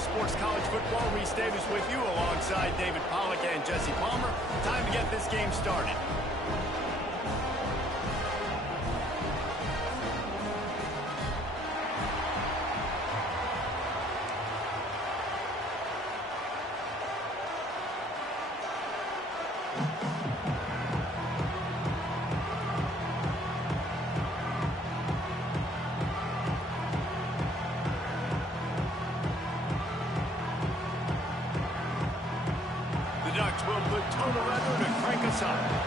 Sports College Football. Reese Davis with you alongside David Pollack and Jesse Palmer. Time to get this game started. Will put total weather to crank us up.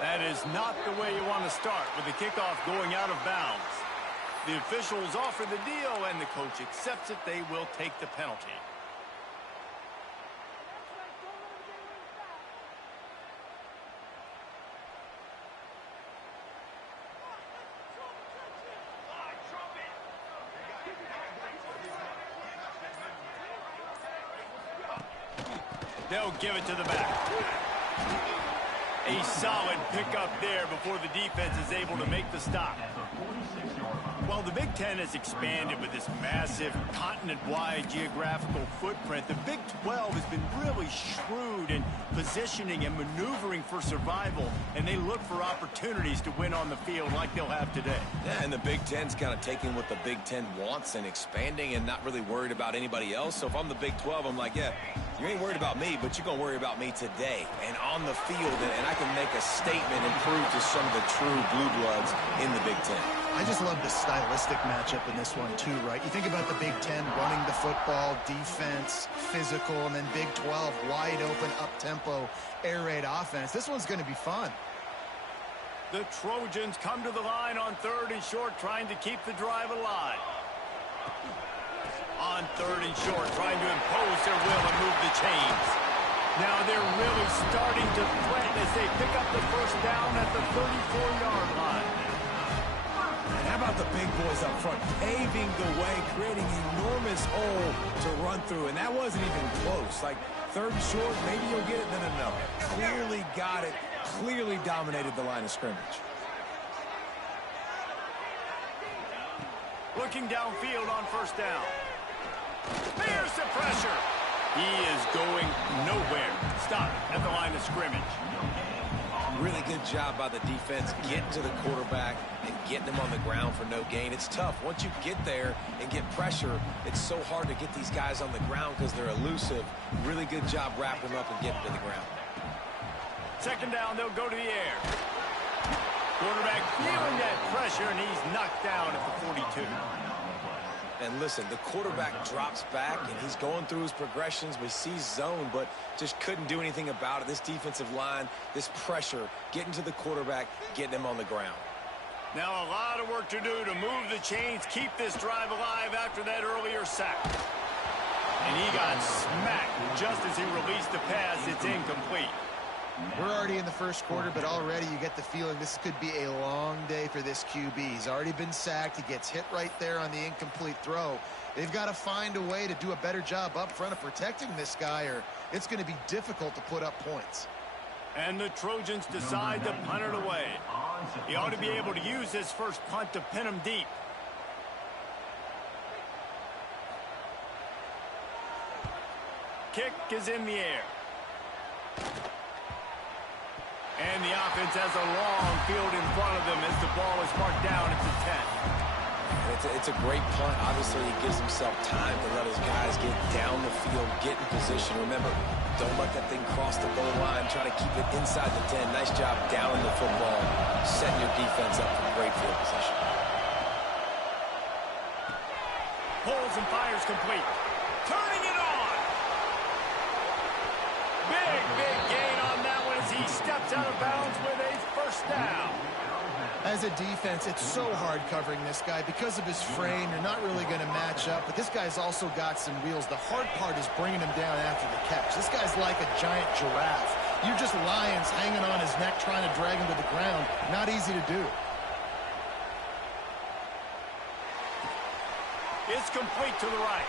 That is not the way you want to start with the kickoff going out of bounds. The officials offer the deal, and the coach accepts it. They will take the penalty. They'll give it to the back. A solid pickup there before the defense is able to make the stop. While the Big Ten has expanded with this massive continent-wide geographical footprint, the Big 12 has been really shrewd in positioning and maneuvering for survival, and they look for opportunities to win on the field like they'll have today. Yeah, and the Big Ten's kind of taking what the Big Ten wants and expanding and not really worried about anybody else. So if I'm the Big 12, I'm like, yeah, you ain't worried about me, but you're going to worry about me today and on the field, and I can make a statement and prove to some of the true blue bloods in the Big Ten. I just love the stylistic matchup in this one too, right? You think about the Big Ten running the football, defense, physical, and then Big 12 wide open, up-tempo, air raid offense. This one's going to be fun. The Trojans come to the line on 3rd and short, trying to keep the drive alive. On 3rd and short, trying to impose their will and move the chains. Now they're really starting to threaten as they pick up the first down at the 34-yard line. And how about the big boys up front, paving the way, creating enormous hole to run through, and that wasn't even close. Like 3rd and short, maybe you'll get it. No. Clearly got it, clearly dominated the line of scrimmage. Looking downfield on 1st down. There's the pressure. He is going nowhere. Stop at the line of scrimmage. Really good job by the defense getting to the quarterback and getting him on the ground for no gain. It's tough. Once you get there and get pressure, it's so hard to get these guys on the ground because they're elusive. Really good job wrapping them up and getting to the ground. 2nd down, they'll go to the air. Quarterback feeling that pressure, and he's knocked down at the 42. And listen, the quarterback drops back, and he's going through his progressions. We see zone, but just couldn't do anything about it. This defensive line, this pressure, getting to the quarterback, getting him on the ground. Now a lot of work to do to move the chains, keep this drive alive after that earlier sack. And he got smacked just as he released the pass. It's incomplete. We're already in the 1st quarter, but already you get the feeling this could be a long day for this QB. He's already been sacked. He gets hit right there on the incomplete throw. They've got to find a way to do a better job up front of protecting this guy, or it's going to be difficult to put up points. And the Trojans decide to punt it away. He ought to be able to use this first punt to pin him deep. Kick is in the air. And the offense has a long field in front of them as the ball is marked down at the 10. It's a great punt. Obviously, he gives himself time to let his guys get down the field, get in position. Remember, don't let that thing cross the goal line. Try to keep it inside the 10. Nice job down in the football, setting your defense up for great field position. Pulls and fires complete. Turning it on. Big gain on that one as he steps out of bounds with a 1st down. As a defense, it's so hard covering this guy. Because of his frame, you're not really going to match up, but this guy's also got some wheels. The hard part is bringing him down after the catch. This guy's like a giant giraffe. You're just lions hanging on his neck trying to drag him to the ground. Not easy to do. It's complete to the right.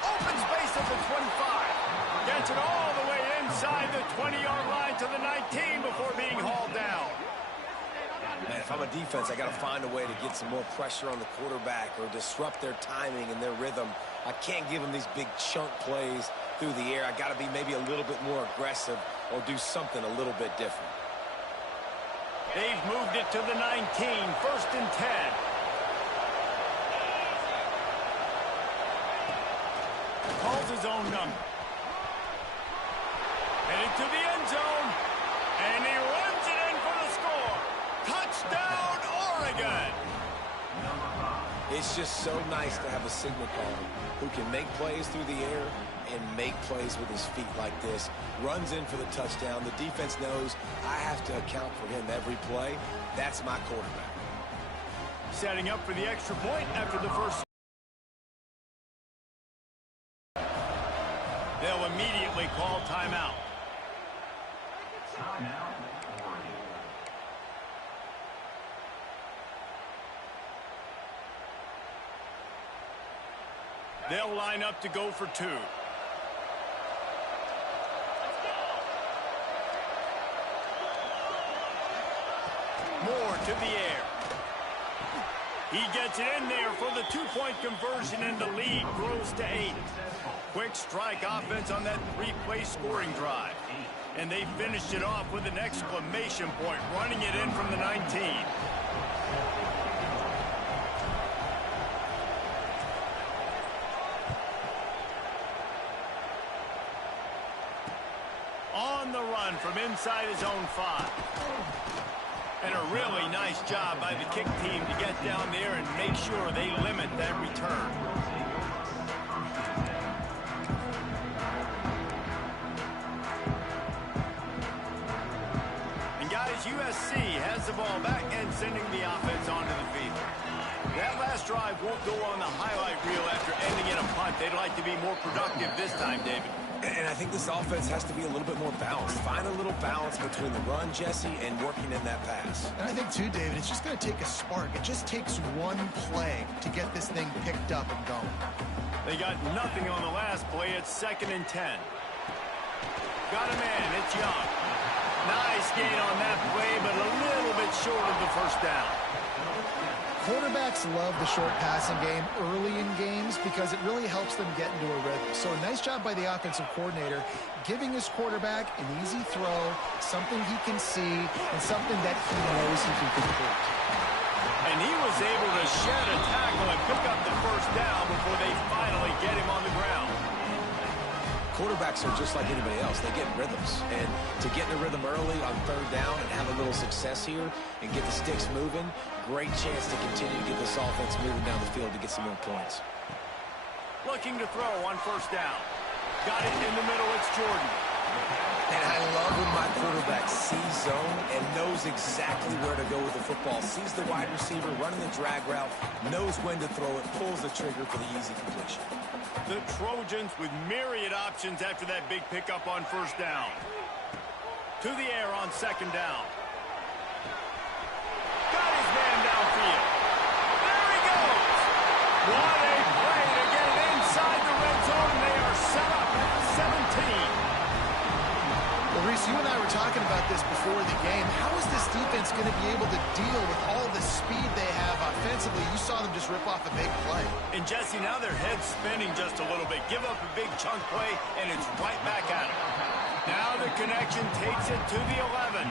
Open space at the 25. Gets it all the way inside the 20-yard line to the 19 before being hauled down. Man, if I'm a defense, I got to find a way to get some more pressure on the quarterback or disrupt their timing and their rhythm. I can't give them these big chunk plays through the air. I got to be maybe a little bit more aggressive or do something a little bit different. They've moved it to the 19, 1st and 10. Calls his own number. Headed to the end zone. And he runs it in for the score. Touchdown, Oregon! It's just so nice to have a signal caller who can make plays through the air and make plays with his feet like this. Runs in for the touchdown. The defense knows I have to account for him every play. That's my quarterback. Setting up for the extra point after the first. They'll immediately call timeout. They'll line up to go for 2. Moore to the air. He gets it in there for the 2-point conversion, and the lead grows to 8. Quick strike offense on that 3-play scoring drive. And they finished it off with an exclamation point, running it in from the 19. On the run from inside his own 5. And a really nice job by the kick team to get down there and make sure they limit that return. And guys, USC has the ball back and sending the offense onto the field. That last drive won't go on the highlight reel after ending in a punt. They'd like to be more productive this time, David. And I think this offense has to be a little bit more balanced. Find a little balance between the run, Jesse, and working in that pass. And I think, too, David, it's just going to take a spark. It just takes one play to get this thing picked up and going. They got nothing on the last play. It's 2nd and 10. Got a man. It's Young. Nice gain on that play, but a little bit short of the first down. Quarterbacks love the short passing game early in games because it really helps them get into a rhythm. So a nice job by the offensive coordinator giving his quarterback an easy throw, something he can see, and something that he knows he can complete. And he was able to shed a tackle and pick up the first down before they finally get him on the ground. Quarterbacks are just like anybody else. They get rhythms. And to get in the rhythm early on 3rd down and have a little success here and get the sticks moving, great chance to continue to get this offense moving down the field to get some more points. Looking to throw on 1st down. Got it in the middle. It's Jordan. And I love when my quarterback sees zone and knows exactly where to go with the football. Sees the wide receiver running the drag route, knows when to throw it, pulls the trigger for the easy completion. The Trojans with myriad options after that big pickup on 1st down. To the air on 2nd down. Got his man downfield. There he goes. What a play to get it inside the red zone. They are set up at the 17. Well, Reese, you and I were talking about this before the game. How is this defense going to be able to deal with all the speed they have offensively? You saw them just rip off a big play. And Jesse, now their head's spinning just a little bit. Give up a big chunk play, and it's right back at them. Now the connection takes it to the 11.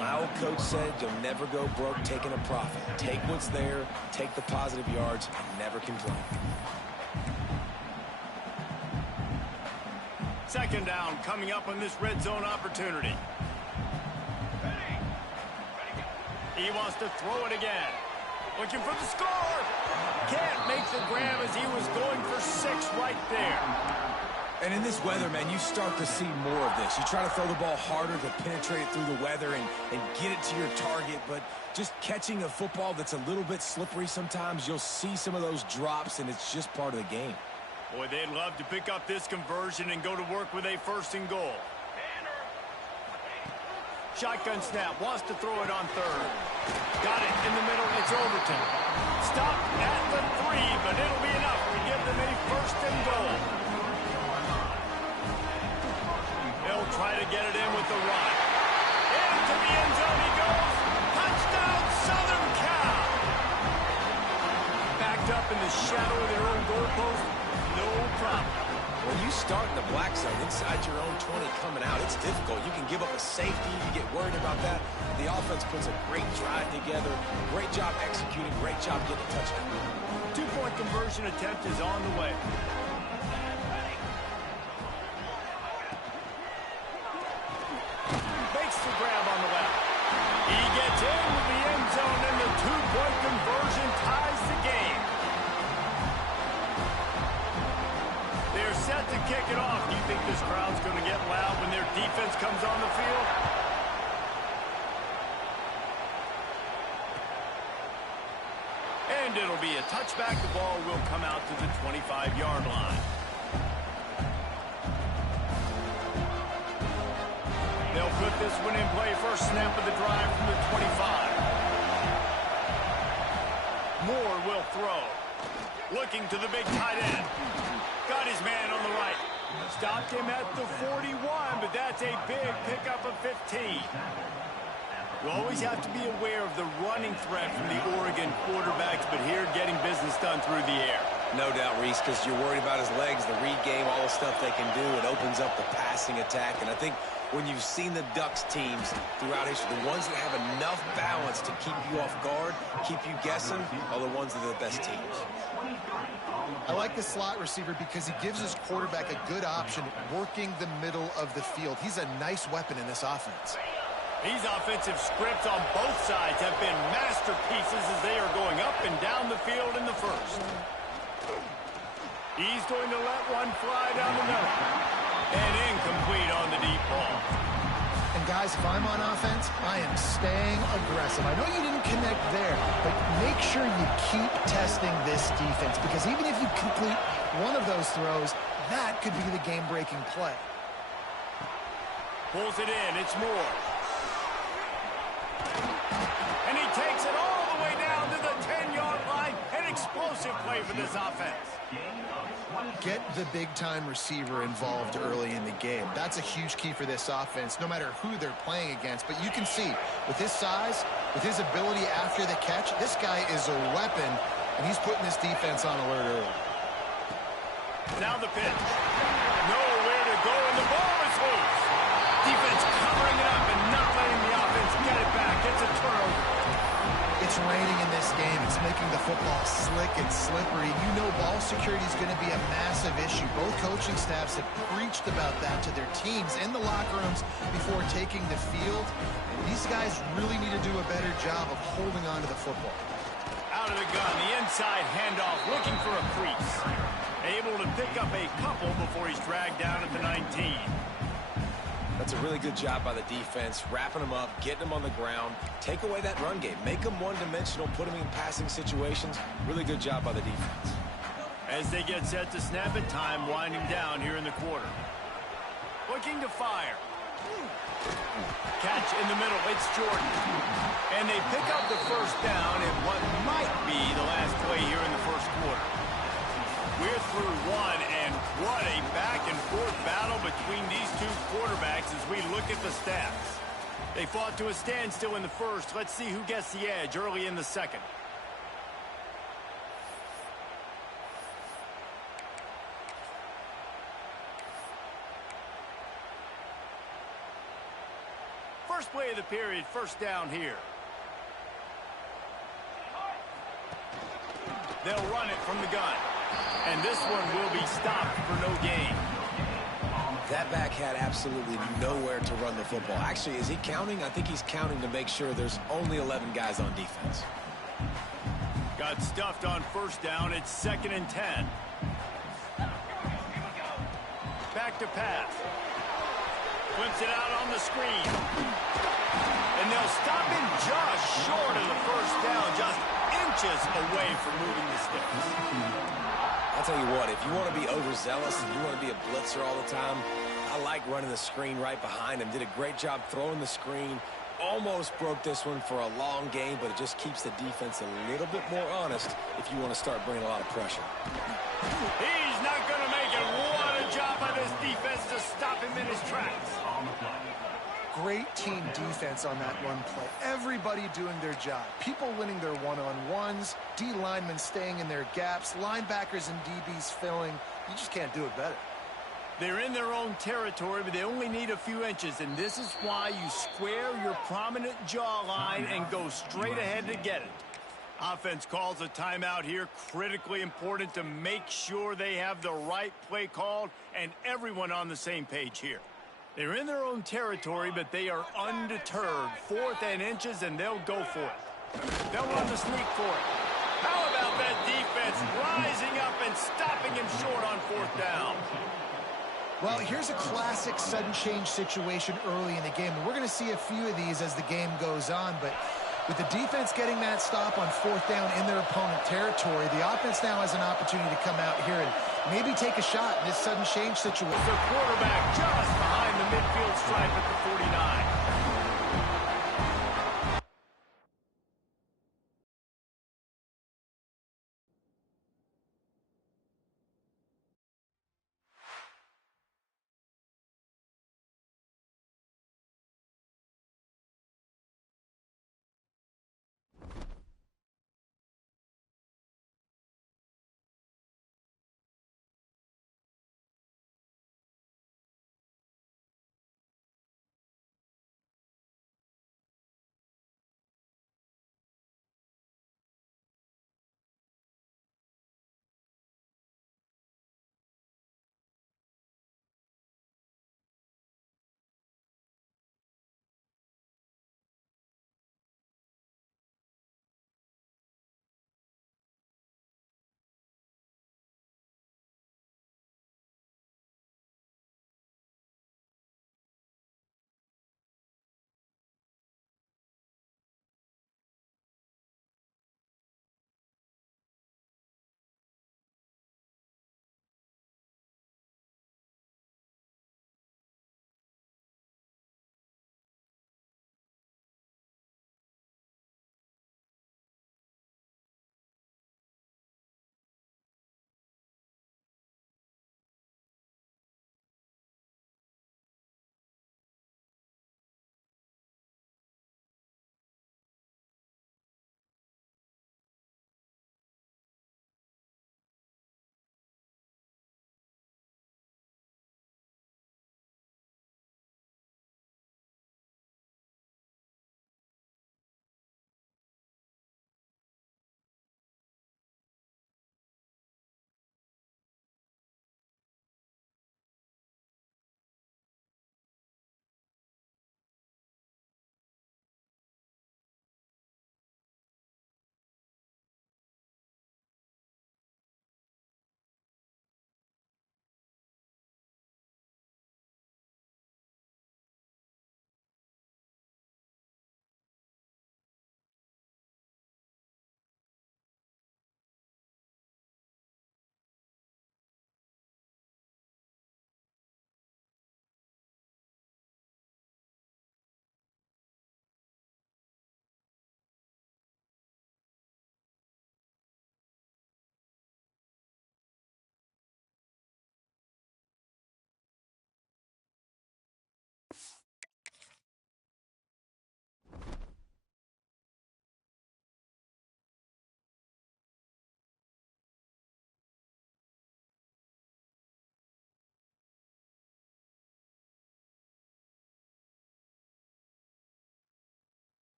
My old coach said you'll never go broke taking a profit. Take what's there, take the positive yards, and never complain. 2nd down coming up on this red zone opportunity. He wants to throw it again. Looking for the score. Can't make the grab as he was going for 6 right there. And in this weather, man, you start to see more of this. You try to throw the ball harder to penetrate it through the weather and get it to your target, but just catching a football that's a little bit slippery sometimes, you'll see some of those drops, and it's just part of the game. Boy, they'd love to pick up this conversion and go to work with a 1st and goal. Shotgun snap, wants to throw it on 3rd. Got it in the middle, it's Overton. Stopped at the 3, but it'll be enough to give them a 1st and goal. They'll try to get it in with the run. Into the end zone he goes. Touchdown, Southern Cal. Backed up in the shadow of their own goalpost, no problem. When you start in the black zone inside your own 20 coming out, it's difficult. You can give up a safety. You get worried about that. The offense puts a great drive together. Great job executing. Great job getting a touchdown. 2-point conversion attempt is on the way. Makes the grab on the left. He gets into the end zone, and the 2-point conversion ties the game. They're set to kick it off. Do you think this crowd's going to get loud when their defense comes on the field? And it'll be a touchback. The ball will come out to the 25-yard line. They'll put this one in play. First snap of the drive from the 25. Moore will throw. Looking to the big tight end. Got his man on the right. Stopped him at the 41, but that's a big pickup of 15. You always have to be aware of the running threat from the Oregon quarterbacks, but here getting business done through the air. No doubt, Reese, because you're worried about his legs, the read game, all the stuff they can do. It opens up the passing attack, and I think when you've seen the Ducks teams throughout history, the ones that have enough balance to keep you off guard, keep you guessing, are the ones that are the best teams. I like the slot receiver because he gives his quarterback a good option working the middle of the field. He's a nice weapon in this offense. These offensive scripts on both sides have been masterpieces as they are going up and down the field in the first. He's going to let one fly down the middle. And incomplete on the deep ball. And guys, if I'm on offense, I am staying aggressive. I know you didn't connect there, but make sure you keep testing this defense, because even if you complete one of those throws, that could be the game-breaking play. Pulls it in, it's Moore. And he takes it all the way down to the 10-yard line. An explosive play for this offense. Get the big-time receiver involved early in the game. That's a huge key for this offense, no matter who they're playing against. But you can see, with his size, with his ability after the catch, this guy is a weapon, and he's putting this defense on alert early. Now the pitch. Nowhere to go, and the ball is loose. Defense covering it up and not letting the offense get it back. It's a turnover. It's raining in this game. It's making the football slick and slippery. You know ball security is going to be a massive issue. Both coaching staffs have preached about that to their teams in the locker rooms before taking the field. And these guys really need to do a better job of holding on to the football. Out of the gun, the inside handoff, looking for a crease. Able to pick up a couple before he's dragged down at the 19. That's a really good job by the defense, wrapping them up, getting them on the ground, take away that run game, make them one-dimensional, put them in passing situations. Really good job by the defense. As they get set to snap it, time winding down here in the quarter. Looking to fire. Catch in the middle, it's Jordan. And they pick up the first down in what might be the last play here in the first quarter. We're through one, and what a back-and-forth battle between these two quarterbacks as we look at the stats. They fought to a standstill in the first. Let's see who gets the edge early in the second. First play of the period, first down here. They'll run it from the gun. And this one will be stopped for no gain. That back had absolutely nowhere to run the football. Actually, is he counting? I think he's counting to make sure there's only 11 guys on defense. Got stuffed on first down. It's 2nd and 10. back to pass. Flips it out on the screen. And they'll stop him just short of the first down, just inches away from moving the sticks. I'll tell you what, if you want to be overzealous and you want to be a blitzer all the time, I like running the screen right behind him. Did a great job throwing the screen. Almost broke this one for a long game, but it just keeps the defense a little bit more honest if you want to start bringing a lot of pressure. He's not going to make it. What a job by this defense to stop him in his tracks. Great team defense on that run play. Everybody doing their job. People winning their one-on-ones, D linemen staying in their gaps, linebackers and DBs filling. You just can't do it better. They're in their own territory, but they only need a few inches, and this is why you square your prominent jawline and go straight ahead to get it. Offense calls a timeout here. Critically important to make sure they have the right play called and everyone on the same page here. They're in their own territory, but they are undeterred. 4th and inches, and they'll go for it. They'll run the sneak for it. How about that defense rising up and stopping him short on 4th down? Well, here's a classic sudden change situation early in the game. And we're going to see a few of these as the game goes on, but with the defense getting that stop on 4th down in their opponent territory, the offense now has an opportunity to come out here and maybe take a shot in this sudden change situation. The quarterback just behind the midfield stripe at the 49.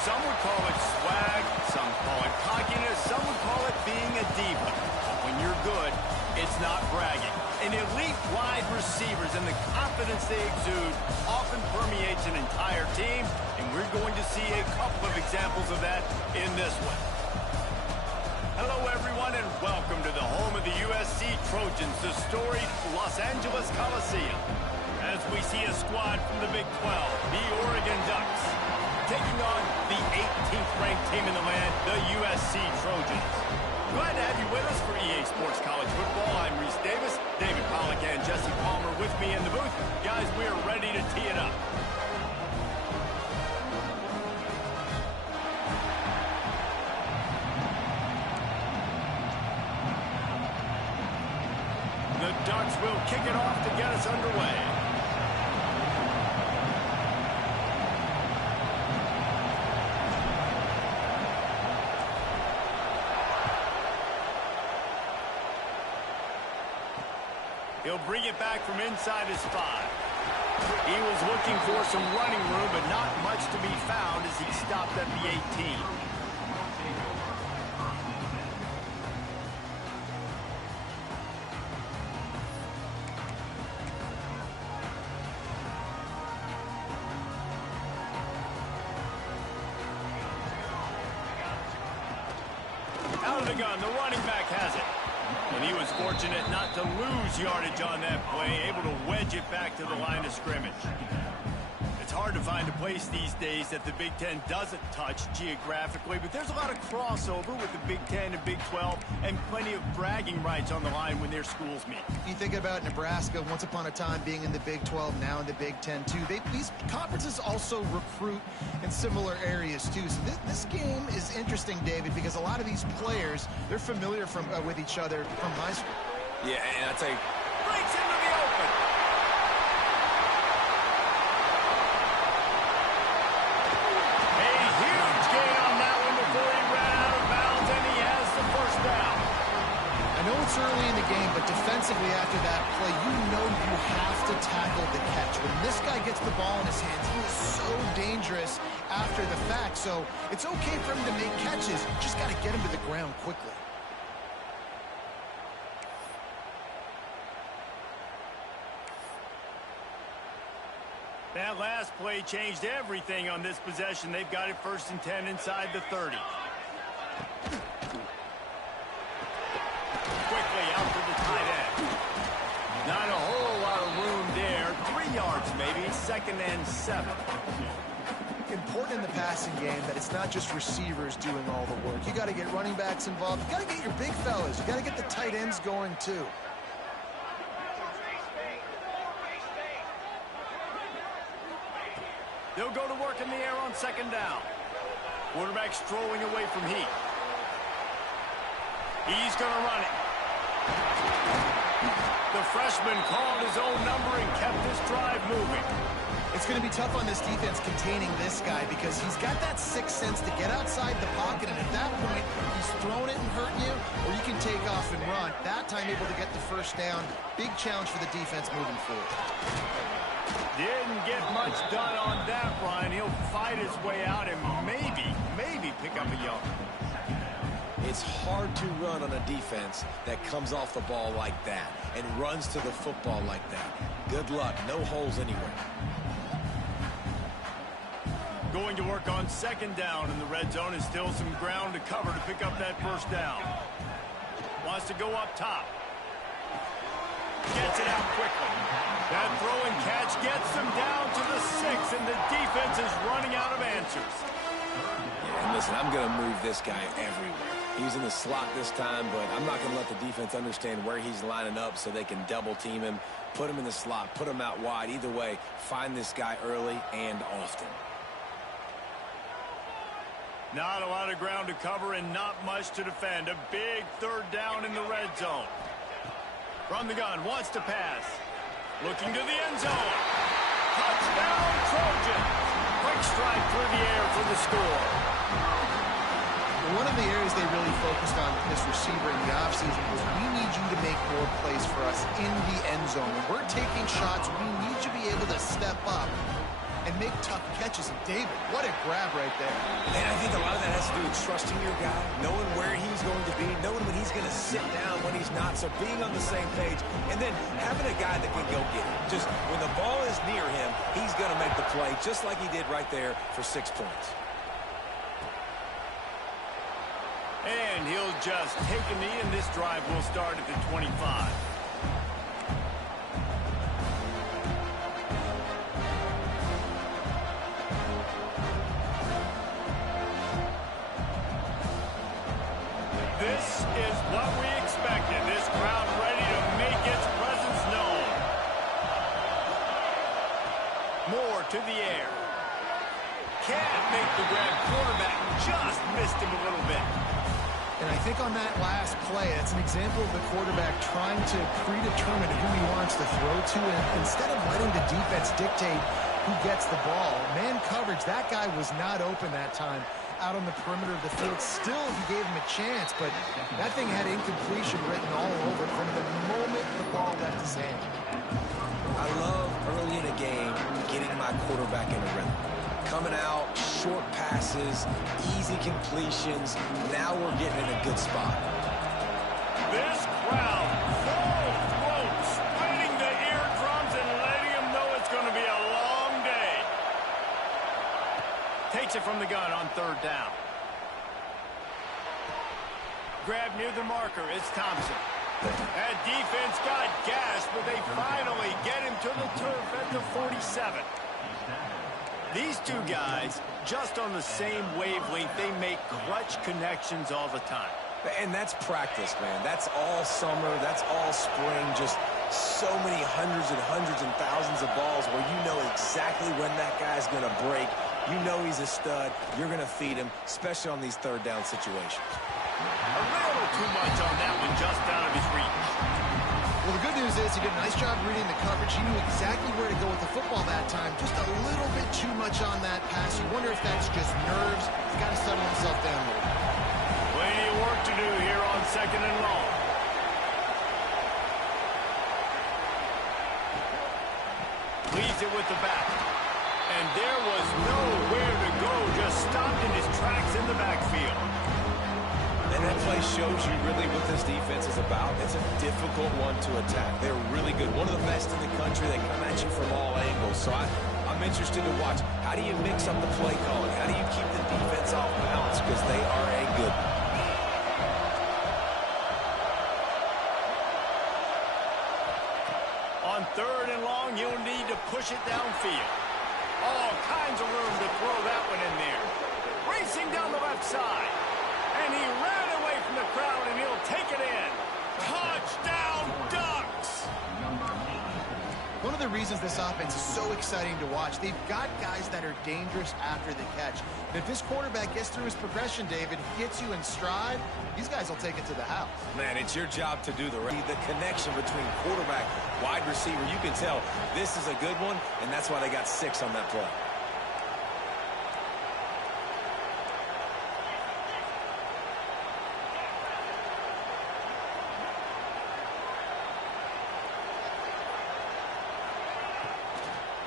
Some would call it swag, some call it cockiness, some would call it being a diva. But when you're good, it's not bragging. An elite wide receivers and the confidence they exude often permeates an entire team, and we're going to see a couple of examples of that in this one. Hello, everyone, and welcome to the home of the USC Trojans, the storied Los Angeles Coliseum. As we see a squad from the Big 12, the Oregon Ducks, taking on the 18th ranked team in the land, the USC Trojans. Glad to have you with us for EA Sports College Football. I'm Reese Davis, David Pollack, and Jesse Palmer with me in the booth. Guys, we are ready to tee it up. The Ducks will kick it off to get us underway. He'll bring it back from inside his 5. He was looking for some running room, but not much to be found as he stopped at the 18. Out of the gun, the running back has it. And he was fortunate not to lose yardage on that play, able to wedge it back to the line of scrimmage. It's hard to find a place these days that the Big Ten doesn't touch geographically, but there's a lot of crossover with the Big Ten and Big 12 and plenty of bragging rights on the line when their schools meet. You think about Nebraska, once upon a time being in the Big 12, now in the Big 10 too. These conferences also recruit in similar areas too. So this game is interesting, David, because a lot of these players, they're familiar with each other from high school. Yeah, and I'll tell you, Breaks into the open. A huge gain on that one before he ran out of bounds, and he has the first down. I know it's early in the game, but defensively after that play, you know you have to tackle the catch. When this guy gets the ball in his hands, he is so dangerous after the fact. So it's okay for him to make catches. You just got to get him to the ground quickly. That last play changed everything on this possession. They've got it 1st and 10 inside the 30. Quickly out to the tight end. Not a whole lot of room there. 3 yards maybe. 2nd and 7. Important in the passing game that it's not just receivers doing all the work. You got to get running backs involved. You got to get your big fellas. You got to get the tight ends going too. They'll go to work in the air on 2nd down. Quarterback strolling away from Heat. He's going to run it. The freshman called his own number and kept this drive moving. It's going to be tough on this defense containing this guy because he's got that sixth sense to get outside the pocket, and at that point, he's throwing it and hurting you, or you can take off and run. That time able to get the first down. Big challenge for the defense moving forward. Didn't get much done on that run. He'll fight his way out and maybe pick up a yard. it's hard to run on a defense that comes off the ball like that and runs to the football like that. Good luck. No holes anywhere. Going to work on 2nd down in the red zone, and still some ground to cover to pick up that first down. Wants to go up top. Gets it out quickly. That throw and catch gets them down to the 6, and the defense is running out of answers. Yeah, and listen, I'm going to move this guy everywhere. He's in the slot this time, but I'm not going to let the defense understand where he's lining up so they can double team him, put him in the slot, put him out wide. Either way, find this guy early and often. Not a lot of ground to cover and not much to defend. A big 3rd down in the red zone. From the gun, wants to pass. Looking to the end zone. Touchdown, Trojans. Quick strike through the air for the score. One of the areas they really focused on with this receiver in the offseason was we need you to make more plays for us in the end zone. When we're taking shots, we need you to be able to step up and make tough catches. And David, what a grab right there. And I think a lot of that has to do with trusting your guy, knowing where he's going to be, knowing when he's going to sit down, when he's not, so being on the same page, and then having a guy that can go get it. Just when the ball is near him, he's going to make the play, just like he did right there for 6 points. And he'll just take a knee, and this drive will start at the 25. This is what we expected. This crowd ready to make its presence known. Moore to the air. Can't make the grab. Quarterback just missed him a little bit. And I think on that last play, that's an example of the quarterback trying to predetermine who he wants to throw to, and instead of letting the defense dictate who gets the ball. Man coverage, that guy was not open that time out on the perimeter of the field. Still, he gave him a chance, but that thing had incompletion written all over it from the moment the ball left his hand. I love early in a game getting my quarterback in a rhythm. Coming out, short passes, easy completions. Now we're getting in a good spot. This crowd, full throat, splitting the eardrums and letting them know it's going to be a long day. Takes it from the gun on 3rd down. Grab near the marker. It's Thompson. That defense got gashed, but they finally get him to the turf at the 47. These two guys, just on the same wavelength, they make clutch connections all the time. And that's practice, man. That's all summer. That's all spring. Just so many hundreds and thousands of balls where you know exactly when that guy's going to break. You know he's a stud. You're going to feed him, especially on these 3rd down situations. A little too much on that one, just out of his reach. Well, the good news is he did a nice job reading the coverage. He knew exactly where to go with the football that time. Just a little bit too much on that pass. You wonder if that's just nerves. He's got to settle himself down a little bit. Plenty of work to do here on 2nd and long. Leads it with the back. And there was nowhere to go. Just stopped in his tracks in the backfield. And that play shows you really what this defense is about. It's a difficult one to attack. They're really good. One of the best in the country. They come at you from all angles. So I'm interested to watch. How do you mix up the play calling? How do you keep the defense off balance? Because they are a good one. On 3rd and long, you'll need to push it downfield. All kinds of room to throw that one in there. Racing down the left side. And he ran away from the crowd, and he'll take it in. Touchdown, Ducks! One of the reasons this offense is so exciting to watch, they've got guys that are dangerous after the catch. And if this quarterback gets through his progression, David, gets you in stride, these guys will take it to the house. Man, it's your job to do the connection between quarterback, wide receiver. You can tell this is a good one, and that's why they got 6 on that play.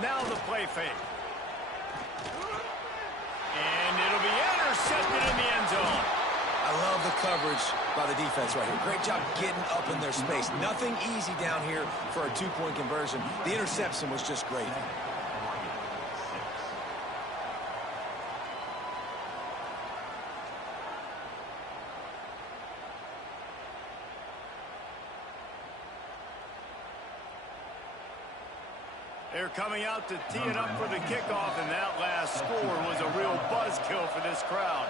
Now the play fake. And it'll be intercepted in the end zone. I love the coverage by the defense right here. Great job getting up in their space. Nothing easy down here for a 2-point conversion. The interception was just great. They're coming out to tee it up for the kickoff, and that last score was a real buzzkill for this crowd.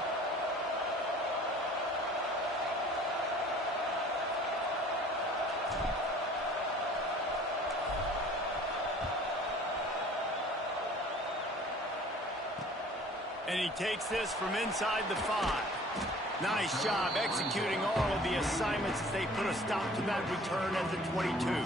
And he takes this from inside the 5. Nice job executing all of the assignments as they put a stop to that return at the 22.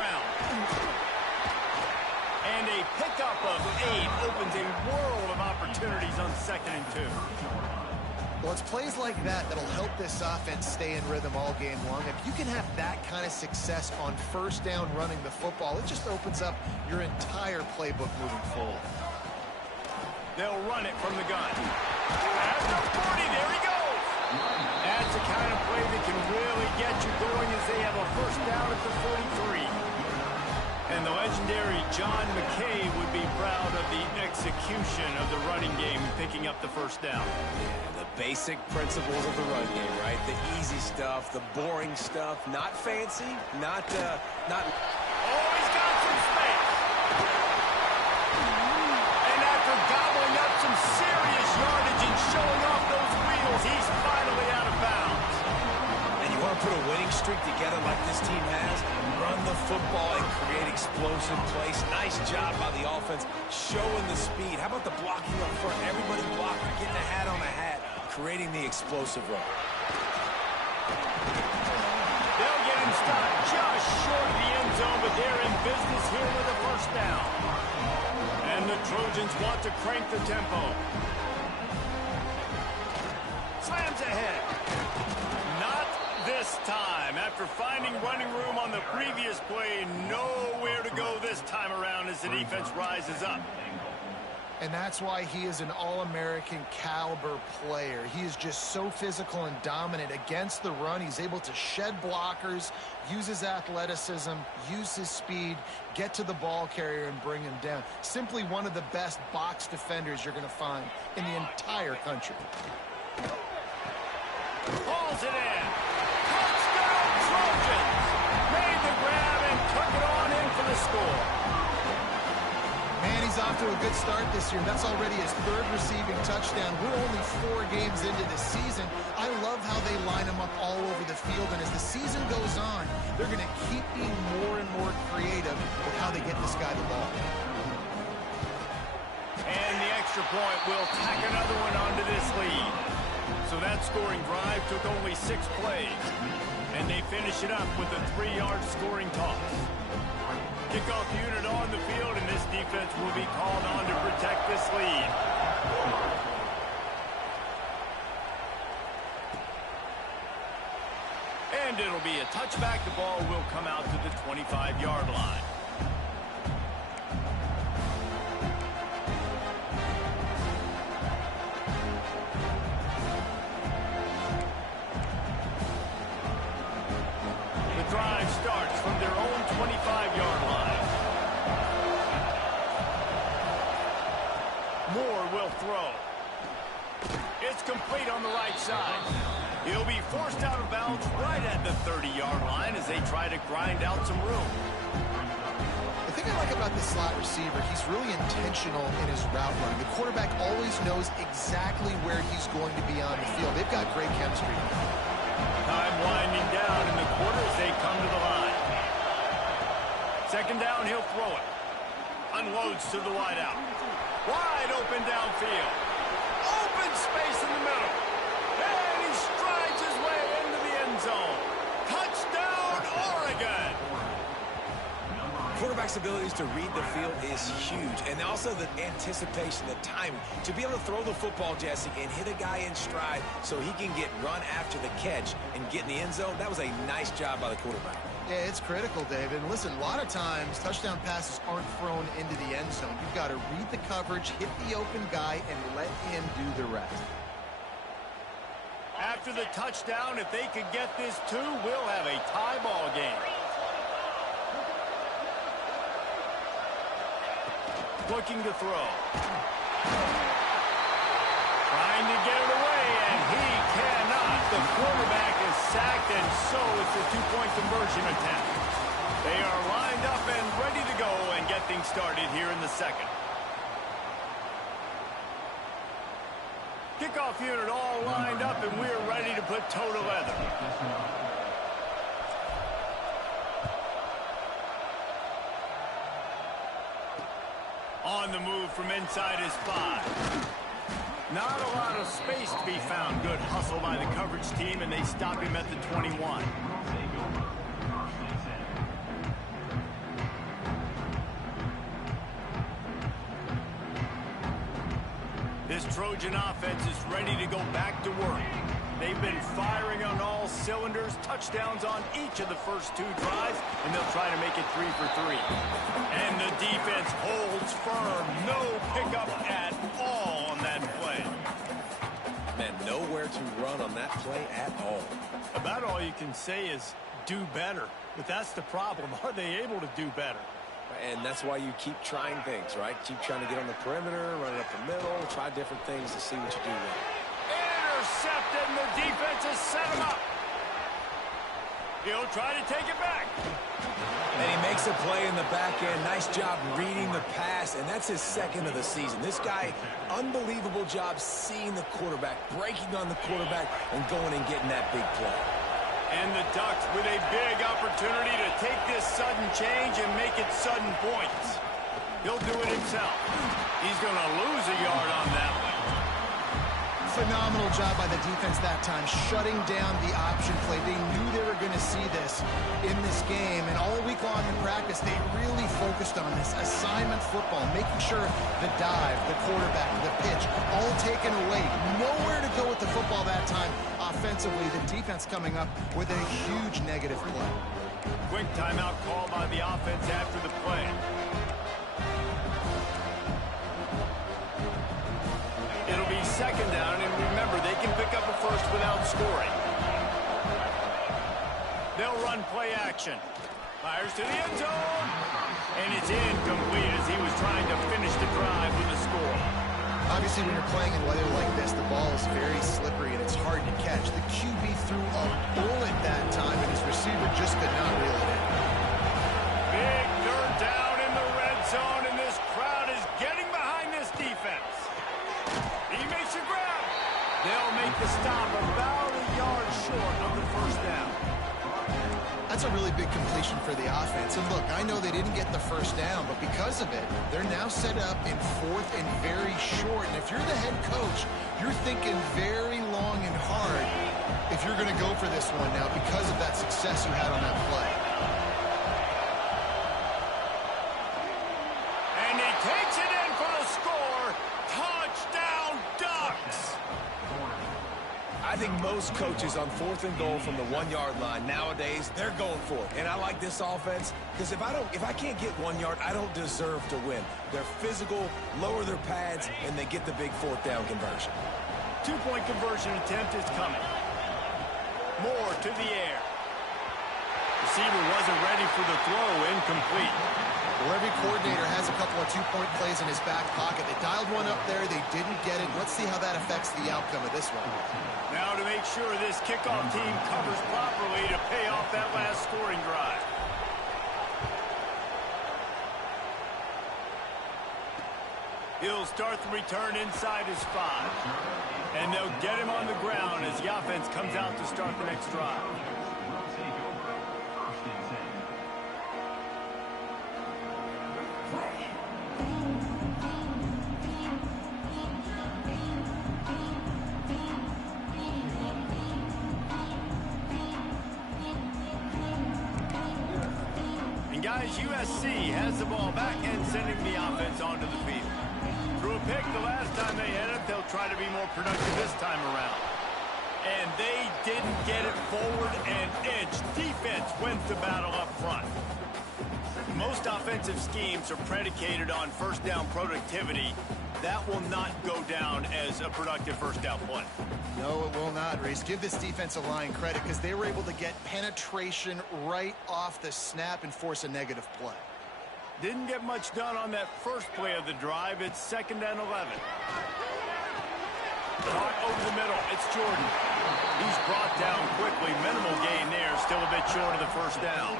ground. And a pickup of 8 opens a world of opportunities on 2nd and 2. Well, it's plays like that that'll help this offense stay in rhythm all game long. If you can have that kind of success on 1st down running the football, it just opens up your entire playbook moving forward. They'll run it from the gun. At the 40, there he goes. That's the kind of play that can really get you going as they have a 1st down at the 43. And the legendary John McKay would be proud of the execution of the running game, picking up the 1st down. Yeah, the basic principles of the run game, right? The easy stuff, the boring stuff, not fancy, not. Oh, he's got some space. And after gobbling up some serious yardage and showing off those wheels, he's finally out of bounds. And you want to put a winning streak together like this team has? Run the football and create explosive plays. Nice job by the offense showing the speed. How about the blocking up front? Everybody blocking, getting a hat on a hat, creating the explosive run. They'll get him stopped just short of the end zone, but they're in business here with a 1st down. And the Trojans want to crank the tempo. Slams ahead. Not this time. After finding running room on the previous play, nowhere to go this time around as the defense rises up. And that's why he is an all-American caliber player. He is just so physical and dominant against the run. He's able to shed blockers, use his athleticism, use his speed, get to the ball carrier and bring him down. Simply one of the best box defenders you're going to find in the entire country. Pulls it in. Touchdown Trojans! Made the grab and took it on in for the score. Man, he's off to a good start this year. That's already his 3rd receiving touchdown. We're only 4 games into the season. I love how they line him up all over the field, and as the season goes on, they're going to keep being more and more creative with how they get this guy the ball. And the extra point will tack another one onto this lead. So that scoring drive took only 6 plays, and they finish it up with a 3-yard scoring toss. Kickoff unit on the field, and this defense will be called on to protect this lead. And it'll be a touchback. The ball will come out to the 25-yard line. The drive starts from their own 25-yard line. Moore will throw. It's complete on the right side. He'll be forced out of bounds right at the 30-yard line as they try to grind out some room. The thing I like about the slot receiver, he's really intentional in his route running. The quarterback always knows exactly where he's going to be on the field. They've got great chemistry. Time winding down in the quarter as they come to the line. 2nd down, he'll throw it. Unloads to the wideout. Wide open downfield. Open space in the middle. And he strides his way into the end zone. Touchdown, Oregon! Quarterback's abilities to read the field is huge, and also the anticipation, the timing. To be able to throw the football, Jesse, and hit a guy in stride so he can get run after the catch and get in the end zone, that was a nice job by the quarterback. Yeah, it's critical, David. And listen, a lot of times, touchdown passes aren't thrown into the end zone. You've got to read the coverage, hit the open guy, and let him do the rest. After the touchdown, if they could get this too, we'll have a tie ball game. Looking to throw. Trying to get it away, and he cannot. The quarterback is sacked, and so it's a 2-point conversion attempt. They are lined up and ready to go and get things started here in the 2nd. Kickoff unit all lined up, and we're ready to put toe to leather. On the move from inside his 5. Not a lot of space to be found. Good hustle by the coverage team, and they stop him at the 21. This Trojan offense is ready to go back to work. They've been firing on all cylinders, touchdowns on each of the first 2 drives, and they'll try to make it 3 for 3. And the defense holds firm. No pickup at all on that play. Man, nowhere to run on that play at all. About all you can say is do better. But that's the problem. Are they able to do better? And that's why you keep trying things, right? Keep trying to get on the perimeter, run it up the middle, try different things to see what you do with it. Intercepted, and the defense has set him up. He'll try to take it back. And he makes a play in the back end. Nice job reading the pass, and that's his 2nd of the season. This guy, unbelievable job seeing the quarterback, breaking on the quarterback, and going and getting that big play. And the Ducks with a big opportunity to take this sudden change and make it sudden points. He'll do it himself. He's going to lose a yard on that one. Phenomenal job by the defense that time, shutting down the option play. They knew they were going to see this in this game, and all week long in practice, they really focused on this assignment football, making sure the dive, the quarterback, the pitch, all taken away. Nowhere to go with the football that time offensively. The defense coming up with a huge negative play. Quick timeout call by the offense after the play. It'll be 2nd down, and remember, they can pick up a first without scoring. They'll run play action. Fires to the end zone. And it's incomplete as he was trying to finish the drive with a score. Obviously, when you're playing in weather like this, the ball is very slippery and it's hard to catch. The QB threw a bullet that time, and his receiver just could not reel it in. Big third down in the red zone, and this crowd is getting behind this defense. He makes a grab. They'll make the stop about a yard short of the first down. That's a really big completion for the offense. And look, I know they didn't get the first down, but because of it, they're now set up in 4th and very short. And if you're the head coach, you're thinking very long and hard if you're going to go for this one now because of that success you had on that play. And he takes it in for the score. Touchdown, Ducks! I think most coaches on 4th and goal from the 1-yard line nowadays, they're going for it. And I like this offense because if I can't get 1 yard, I don't deserve to win. They're physical, lower their pads, and they get the big 4th down conversion. 2-point conversion attempt is coming. Moore to the air. Receiver wasn't ready for the throw, incomplete. Well, every coordinator has a couple of 2-point plays in his back pocket. They dialed one up there. They didn't get it. Let's see how that affects the outcome of this one. Now to make sure this kickoff team covers properly to pay off that last scoring drive. He'll start the return inside his 5. And they'll get him on the ground as the offense comes out to start the next drive. And guys, USC has the ball back and sending the offense onto the field. Threw a pick the last time they had it. They'll try to be more productive this time around. And they didn't get it forward an inch. Defense wins the battle up front. Most offensive schemes are predicated on first down productivity. That will not go down as a productive first down play. No, it will not, Reese. Give this defensive line credit because they were able to get penetration right off the snap and force a negative play. Didn't get much done on that first play of the drive. It's 2nd and 11. Caught over the middle. It's Jordan. He's brought down quickly. Minimal gain there. Still a bit short of the first down.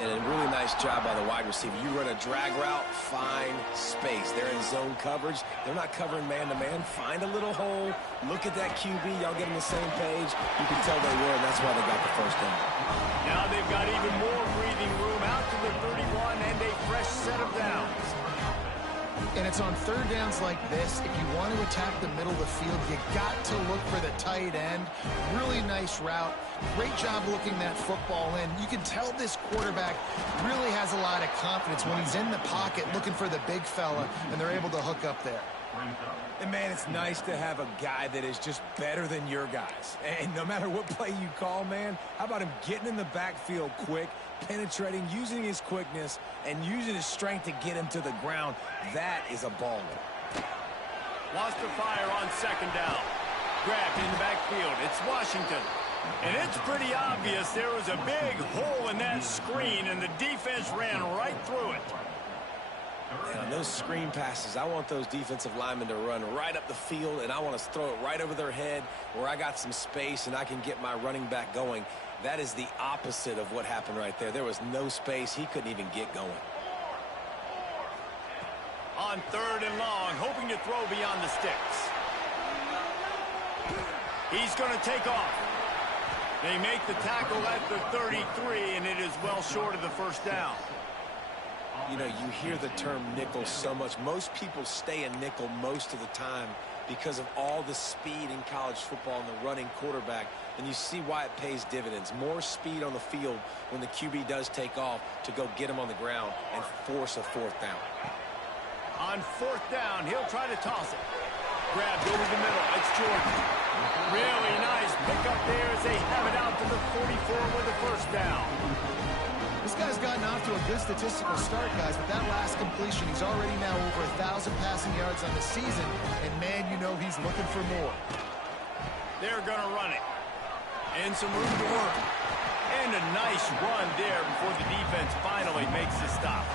And a really nice job by the wide receiver. You run a drag route, find space. They're in zone coverage. They're not covering man-to-man. Find a little hole. Look at that QB. Y'all get on the same page. You can tell they were, and that's why they got the first down. Now they've got even more breathing room out to the 31 and a fresh set of downs. And it's on 3rd downs like this. If you want to attack the middle of the field, you got to look for the tight end. Really nice route. Great job looking that football in. You can tell this quarterback really has a lot of confidence when he's in the pocket looking for the big fella, and they're able to hook up there. And, man, it's nice to have a guy that is just better than your guys. And no matter what play you call, man, how about him getting in the backfield quick, penetrating, using his quickness, and using his strength to get him to the ground? That is a baller. Wants to fire on second down. Grabbed in the backfield. It's Washington. And it's pretty obvious there was a big hole in that screen, and the defense ran right through it. And on those screen passes, I want those defensive linemen to run right up the field, and I want to throw it right over their head where I got some space and I can get my running back going. That is the opposite of what happened right there. There was no space. He couldn't even get going. On third and long, hoping to throw beyond the sticks. He's going to take off. They make the tackle at the 33, and it is well short of the first down. You know, you hear the term nickel so much. Most people stay a nickel most of the time because of all the speed in college football and the running quarterback. And you see why it pays dividends. More speed on the field when the QB does take off to go get him on the ground and force a fourth down. On fourth down, he'll try to toss it. Grabbed over the middle. It's Jordan. Really nice pickup there as they have it out to the 44 with the first down. This guy's gotten off to a good statistical start, guys. With that last completion, he's already now over 1,000 passing yards on the season. And, man, you know he's looking for more. They're going to run it. And some room to work. And a nice run there before the defense finally makes the stop.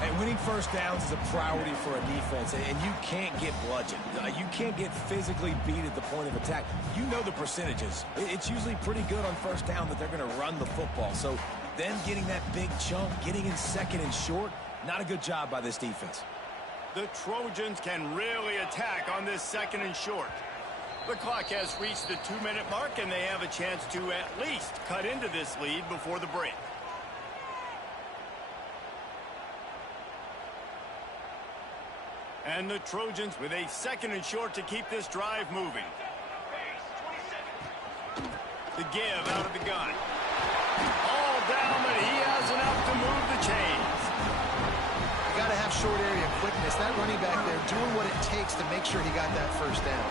And winning first downs is a priority for a defense, and you can't get bludgeoned. You can't get physically beat at the point of attack. You know the percentages. It's usually pretty good on first down that they're going to run the football. So them getting that big chunk, getting in second and short, not a good job by this defense. The Trojans can really attack on this second and short. The clock has reached the 2-minute mark, and they have a chance to at least cut into this lead before the break. And the Trojans with a second and short to keep this drive moving. The give out of the gun. All down, but he has enough to move the chains. You got to have short area quickness. That running back there doing what it takes to make sure he got that first down.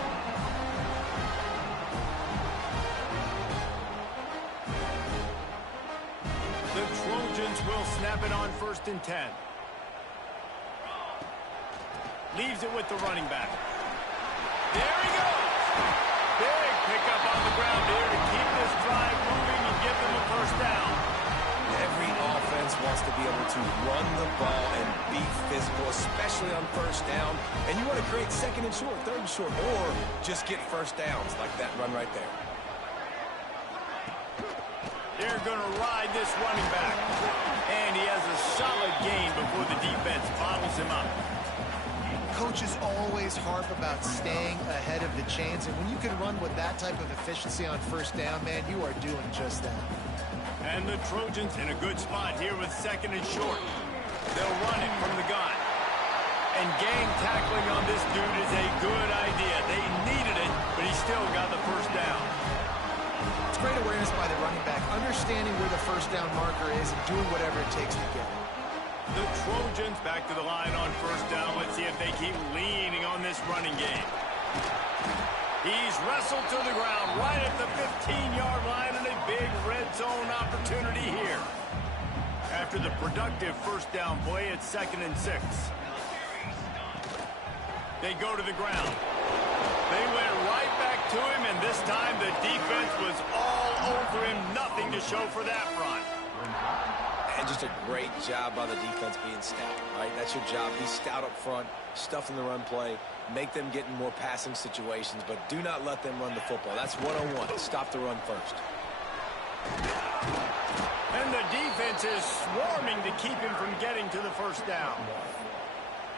The Trojans will snap it on first and 10. Leaves it with the running back. There he goes. Big pickup on the ground here to keep this drive moving and give them a first down. Every offense wants to be able to run the ball and be physical, especially on first down. And you want to create second and short, third and short, or just get first downs like that run right there. They're going to ride this running back. And he has a solid gain before the defense bottles him up. Coaches always harp about staying ahead of the chains, and when you can run with that type of efficiency on first down, man, you are doing just that. And the Trojans in a good spot here with second and short. They'll run it from the gun. And gang tackling on this dude is a good idea. They needed it, but he still got the first down. It's great awareness by the running back, understanding where the first down marker is and doing whatever it takes to get it. The Trojans back to the line on first down. Let's see if they keep leaning on this running game. He's wrestled to the ground right at the 15-yard line, and a big red zone opportunity here. After the productive first down play, it's 2nd and 6. They go to the ground. They went right back to him, and this time the defense was all over him. Nothing to show for that front. And just a great job by the defense being stout, right? That's your job. Be stout up front, stuff in the run play, make them get in more passing situations, but do not let them run the football. That's 101. Stop the run first. And the defense is swarming to keep him from getting to the first down.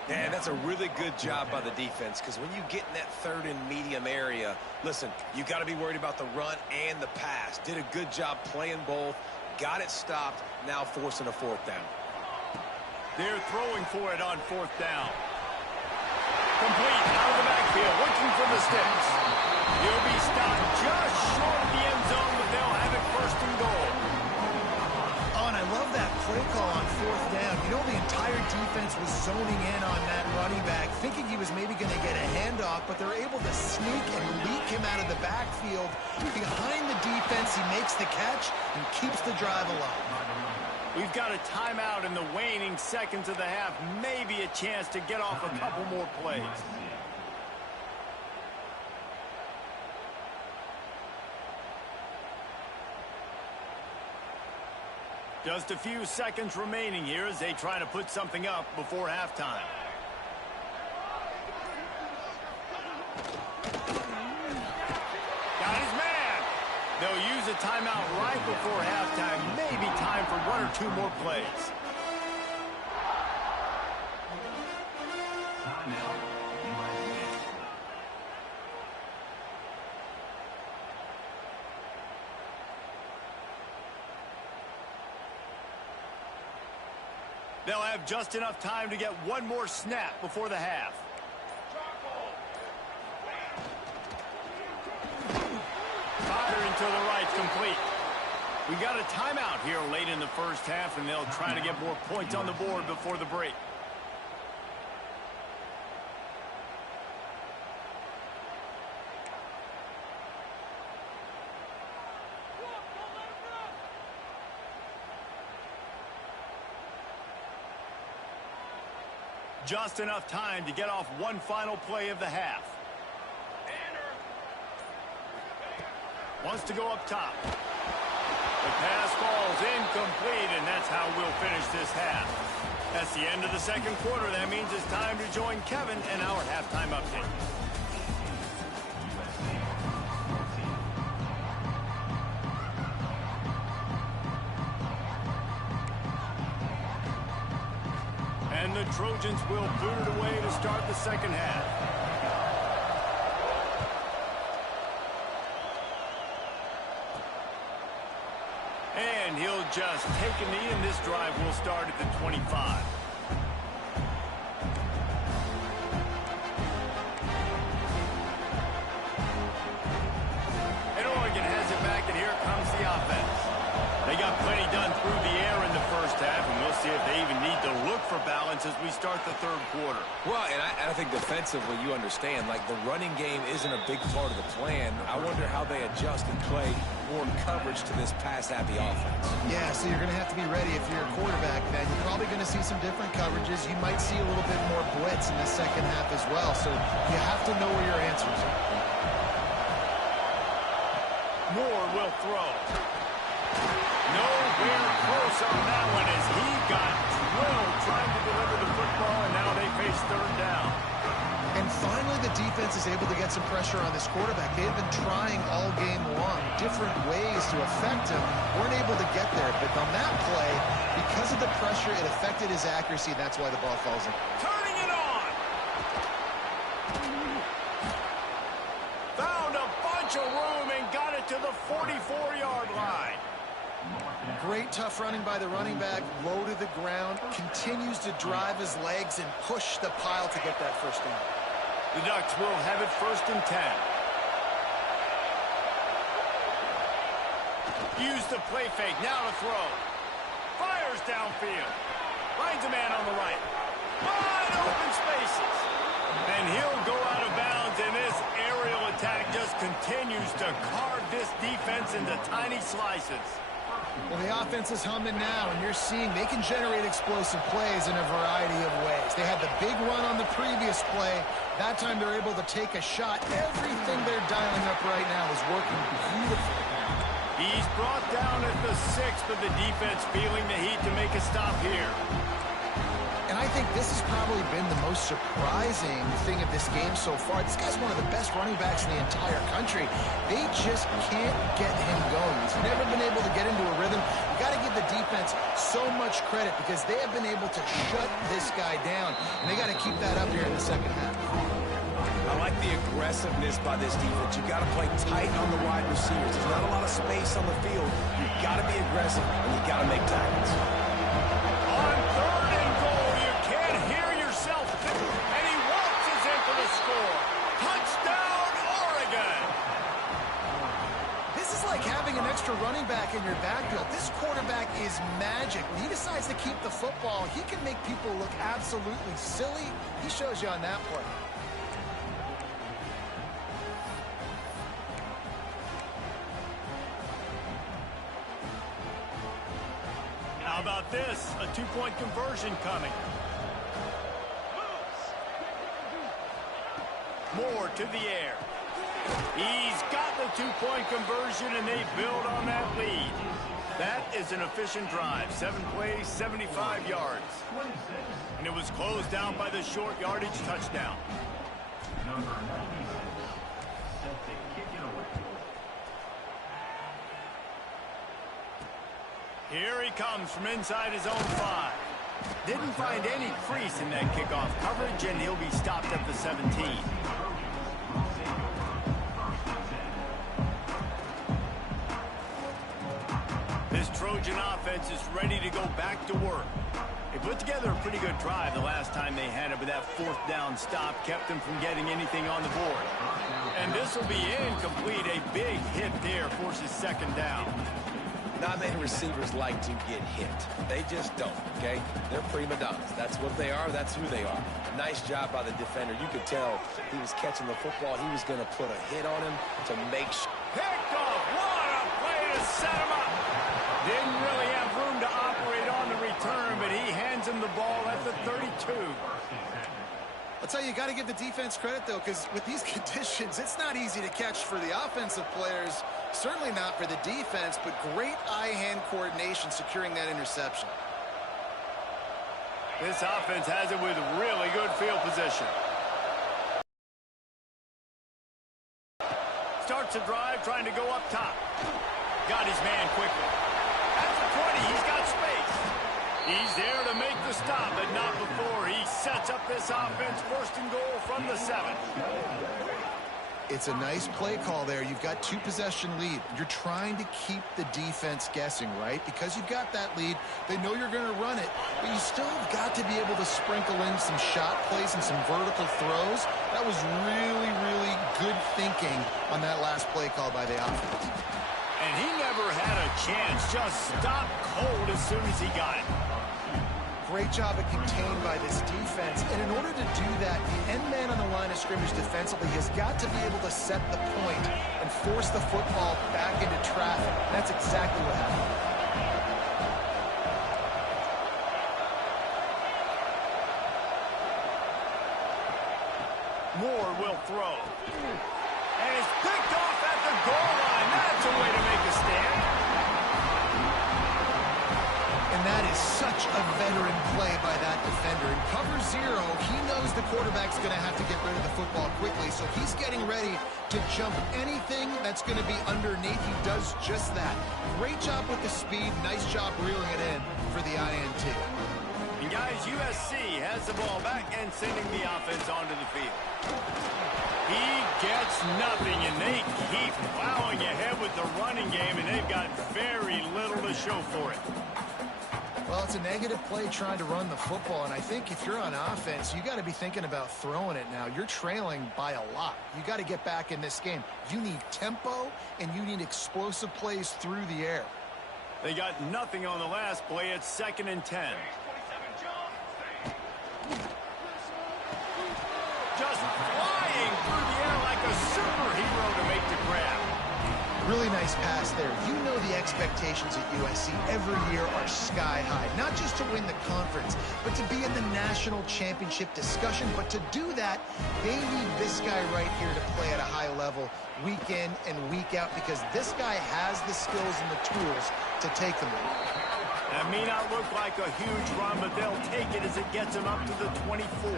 And that's a really good job by the defense, because when you get in that third and medium area, listen, you got to be worried about the run and the pass. Did a good job playing both. Got it stopped, now forcing a fourth down. They're throwing for it on fourth down. Complete out of the backfield, looking for the sticks. He'll be stopped just short of the end zone, but they'll have it first and goal. Oh, and I love that play call on fourth down. You You know, the entire defense was zoning in on that running back, thinking he was maybe going to get a handoff, but they're able to sneak and leak him out of the backfield. Behind the defense, he makes the catch and keeps the drive alive. We've got a timeout in the waning seconds of the half. Maybe a chance to get off a couple more plays. Just a few seconds remaining here as they try to put something up before halftime. Got his man. They'll use a timeout right before halftime. Maybe time for one or two more plays. They'll have just enough time to get one more snap before the half. Firing to the right, complete. We got a timeout here late in the first half, and they'll try to get more points on the board before the break. Just enough time to get off one final play of the half. Wants to go up top. The pass falls incomplete, and that's how we'll finish this half. That's the end of the second quarter. That means it's time to join Kevin and our halftime update. And the Trojans will boot it away to start the second half. And he'll just take a knee, and this drive will start at the 25. And Oregon has it back, and here comes the offense. They got plenty done through the air in the first half, and we'll see if they even need to look for balance as we start the third quarter. Well, and I think defensively, you understand, like the running game isn't a big part of the plan. I wonder how they adjust and play more coverage to this pass-happy offense. Yeah, so you're going to have to be ready if you're a quarterback, then. You're probably going to see some different coverages. You might see a little bit more blitz in the second half as well, so you have to know where your answers are. Moore will throw. Nowhere close on that one as he got drilled trying to deliver the football, and now they face third down. And finally, the defense is able to get some pressure on this quarterback. They've been trying all game long, different ways to affect him. Weren't able to get there, but on that play, because of the pressure, it affected his accuracy, and that's why the ball falls in. Turning it on. Found a bunch of room and got it to the 44-yard line. Great tough running by the running back, low to the ground, continues to drive his legs and push the pile to get that first down. The Ducks will have it first and 10. Use the play fake, now to throw. Fires downfield. Finds a man on the right. Wide open spaces. And he'll go out of bounds, and this aerial attack just continues to carve this defense into tiny slices. Well, the offense is humming now, and you're seeing they can generate explosive plays in a variety of ways. They had the big run on the previous play. That time they're able to take a shot. Everything they're dialing up right now is working beautifully. He's brought down at the 6th, but the defense feeling the heat to make a stop here. And I think this has probably been the most surprising thing of this game so far. This guy's one of the best running backs in the entire country. They just can't get him going. He's never been able to get into a rhythm. You got to give the defense so much credit because they have been able to shut this guy down. And they got to keep that up here in the second half. I like the aggressiveness by this defense. You got to play tight on the wide receivers. There's not a lot of space on the field. You got to be aggressive, and you got to make tackles. On third and goal, you can't hear yourself, and he waltzes in for the score. Touchdown, Oregon! This is like having an extra running back in your backfield. This quarterback is magic. When he decides to keep the football, he can make people look absolutely silly. He shows you on that play. How about this? A two-point conversion coming. Moore to the air. He's got the two-point conversion, and they build on that lead. That is an efficient drive. 7 plays, 75 yards. And it was closed down by the short yardage touchdown. Here he comes from inside his own 5. Didn't find any crease in that kickoff coverage, and he'll be stopped at the 17. This Trojan offense is ready to go back to work. They put together a pretty good drive the last time they had it, but that 4th down stop kept them from getting anything on the board. And this will be incomplete. A big hit there forces 2nd down. Not many receivers like to get hit. They just don't, okay? They're prima donnas. That's what they are. That's who they are. Nice job by the defender. You could tell he was catching the football. He was going to put a hit on him to make sure. Picked off. What a play to set him up. Didn't really have room to operate on the return, but he hands him the ball at the 32. I'll tell you, you got to give the defense credit, though, because with these conditions, it's not easy to catch for the offensive players. Certainly not for the defense, but great eye-hand coordination securing that interception. This offense has it with really good field position. Starts a drive trying to go up top. Got his man quickly. At the 20, he's got space. He's there to make the stop, but not before. He sets up this offense 1st and goal from the 7. It's a nice play call there. You've got 2-possession lead. You're trying to keep the defense guessing, right? Because you've got that lead, they know you're going to run it, but you still have got to be able to sprinkle in some shot plays and some vertical throws. That was really, really good thinking on that last play call by the offense. And he never had a chance. Just stopped cold as soon as he got it. Great job of contained by this defense. And in order to do that, the end man on the line of scrimmage defensively has got to be able to set the point and force the football back into traffic. That's exactly what happened. Moore will throw. And it's picked off at the goal line. That's a way to make a stand. And that is such a veteran play by that defender. In cover 0, he knows the quarterback's going to have to get rid of the football quickly, so he's getting ready to jump anything that's going to be underneath. He does just that. Great job with the speed. Nice job reeling it in for the INT. And guys, USC has the ball back and sending the offense onto the field. He gets nothing, and they keep plowing ahead with the running game, and they've got very little to show for it. Well, it's a negative play trying to run the football, and I think if you're on offense, you got to be thinking about throwing it now. You're trailing by a lot. You got to get back in this game. You need tempo, and you need explosive plays through the air. They got nothing on the last play. It's 2nd and 10. Just flying through the air like a superhero to make the grab. Really nice pass there. You know the expectations at USC every year are sky high. Not just to win the conference, but to be in the national championship discussion. But to do that, they need this guy right here to play at a high level week in and week out, because this guy has the skills and the tools to take them there. That may not look like a huge run, but they'll take it as it gets them up to the 24.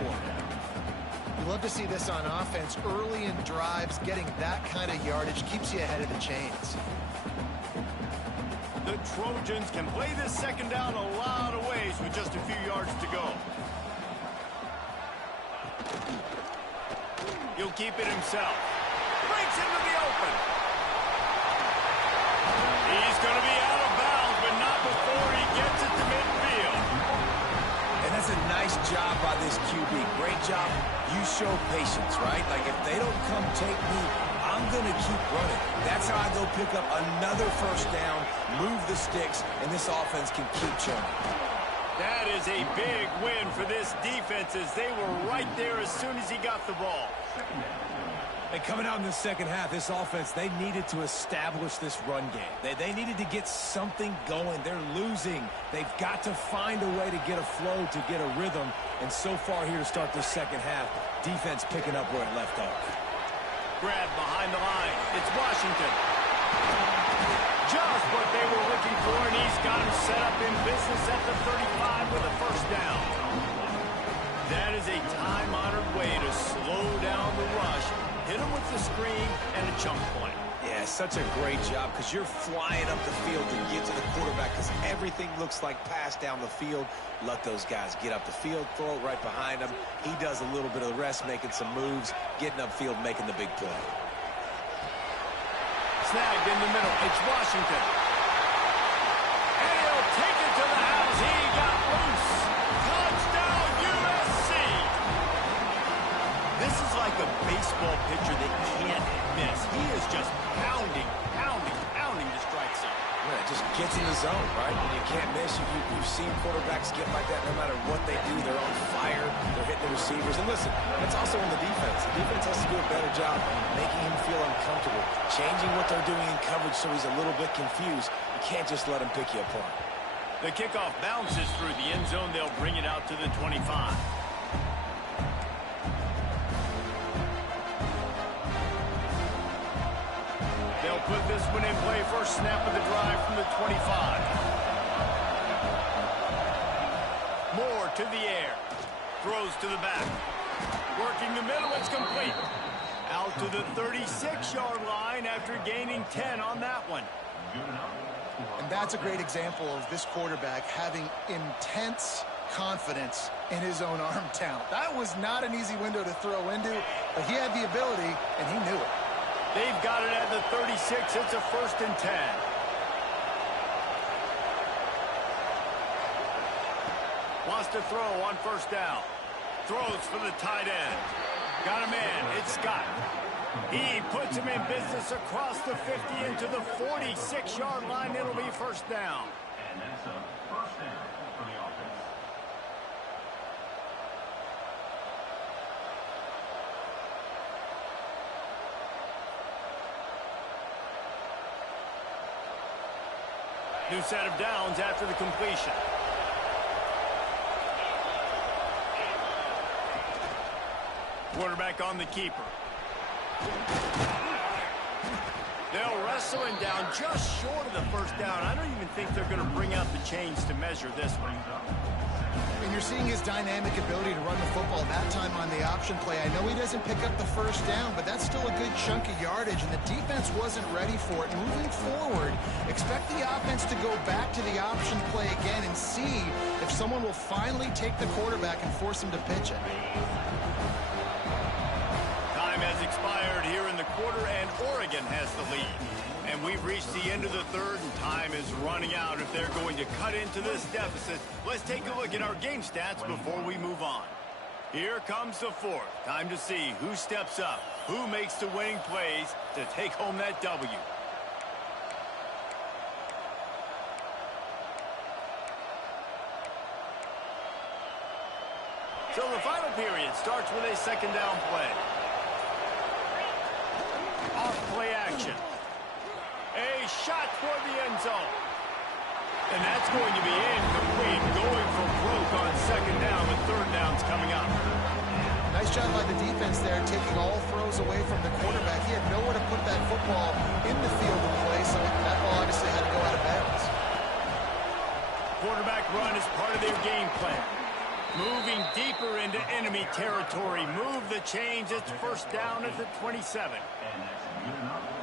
You love to see this on offense. Early in drives, getting that kind of yardage keeps you ahead of the chains. The Trojans can play this 2nd down a lot of ways with just a few yards to go. He'll keep it himself. Breaks into the open. He's going to be out of bounds, but not before he gets it to midfield. And that's a nice job by this QB. Great job. You show patience, right? Like, if they don't come take me, I'm going to keep running. That's how I go pick up another first down, move the sticks, and this offense can keep churning. That is a big win for this defense as they were right there as soon as he got the ball. And coming out in the second half, this offense, they needed to establish this run game. They needed to get something going. They're losing. They've got to find a way to get a flow, to get a rhythm. And so far here to start this second half, defense picking up where it left off. Grab behind the line. It's Washington. Just what they were looking for, and he's got him set up in business at the 35 with a first down. That is a time-honored way to slow down the rush, hit him with the screen, and a chunk point. Yeah, such a great job because you're flying up the field to get to the quarterback because everything looks like pass down the field. Let those guys get up the field, throw it right behind him. He does a little bit of the rest, making some moves, getting upfield, making the big play. Snagged in the middle. It's Washington. And he'll take it to the house. He got loose. Touchdown, USC. This is like a baseball pitcher that can't miss. He is just pounding the strike zone. Yeah, it just gets in the zone, right? When you can't miss, you've seen quarterbacks get like that no matter what they do. They're on fire. They're hitting the receivers. And listen, that's also on the defense. The defense has to do a better job making him feel uncomfortable, changing what they're doing in coverage so he's a little bit confused. You can't just let him pick you apart. The kickoff bounces through the end zone. They'll bring it out to the 25. They'll put this one in play. First snap of the drive from the 25. Moore to the air. Throws to the back. Working the middle. It's complete. Out to the 36-yard line after gaining 10 on that one. And that's a great example of this quarterback having intense confidence in his own arm talent. That was not an easy window to throw into, but he had the ability, and he knew it. They've got it at the 36. It's a 1st and 10. Wants to throw on first down. Throws for the tight end. Got a man. It's Scott. He puts him in business across the 50 into the 46-yard line. It'll be first down. And that's a first down for the offense. New set of downs after the completion. Quarterback on the keeper. They'll wrestle him down just short of the first down. I don't even think they're going to bring out the chains to measure this one. And you're seeing his dynamic ability to run the football that time on the option play. I know he doesn't pick up the first down, but that's still a good chunk of yardage, and the defense wasn't ready for it. Moving forward, expect the offense to go back to the option play again and see if someone will finally take the quarterback and force him to pitch it. Time has expired here in the quarter, and Oregon has the lead. And we've reached the end of the third, and time is running out if they're going to cut into this deficit. Let's take a look at our game stats before we move on. Here comes the fourth. Time to see who steps up, who makes the winning plays to take home that W. So the final period starts with a second down play. Off play action. A shot toward the end zone. And that's going to be incomplete. Going for broke on second down, but third down's coming up. Nice job by the defense there, taking all throws away from the quarterback. He had nowhere to put that football in the field of play, so that ball obviously had to go out of bounds. Quarterback run is part of their game plan. Moving deeper into enemy territory. Move the chains. It's first down at the 27.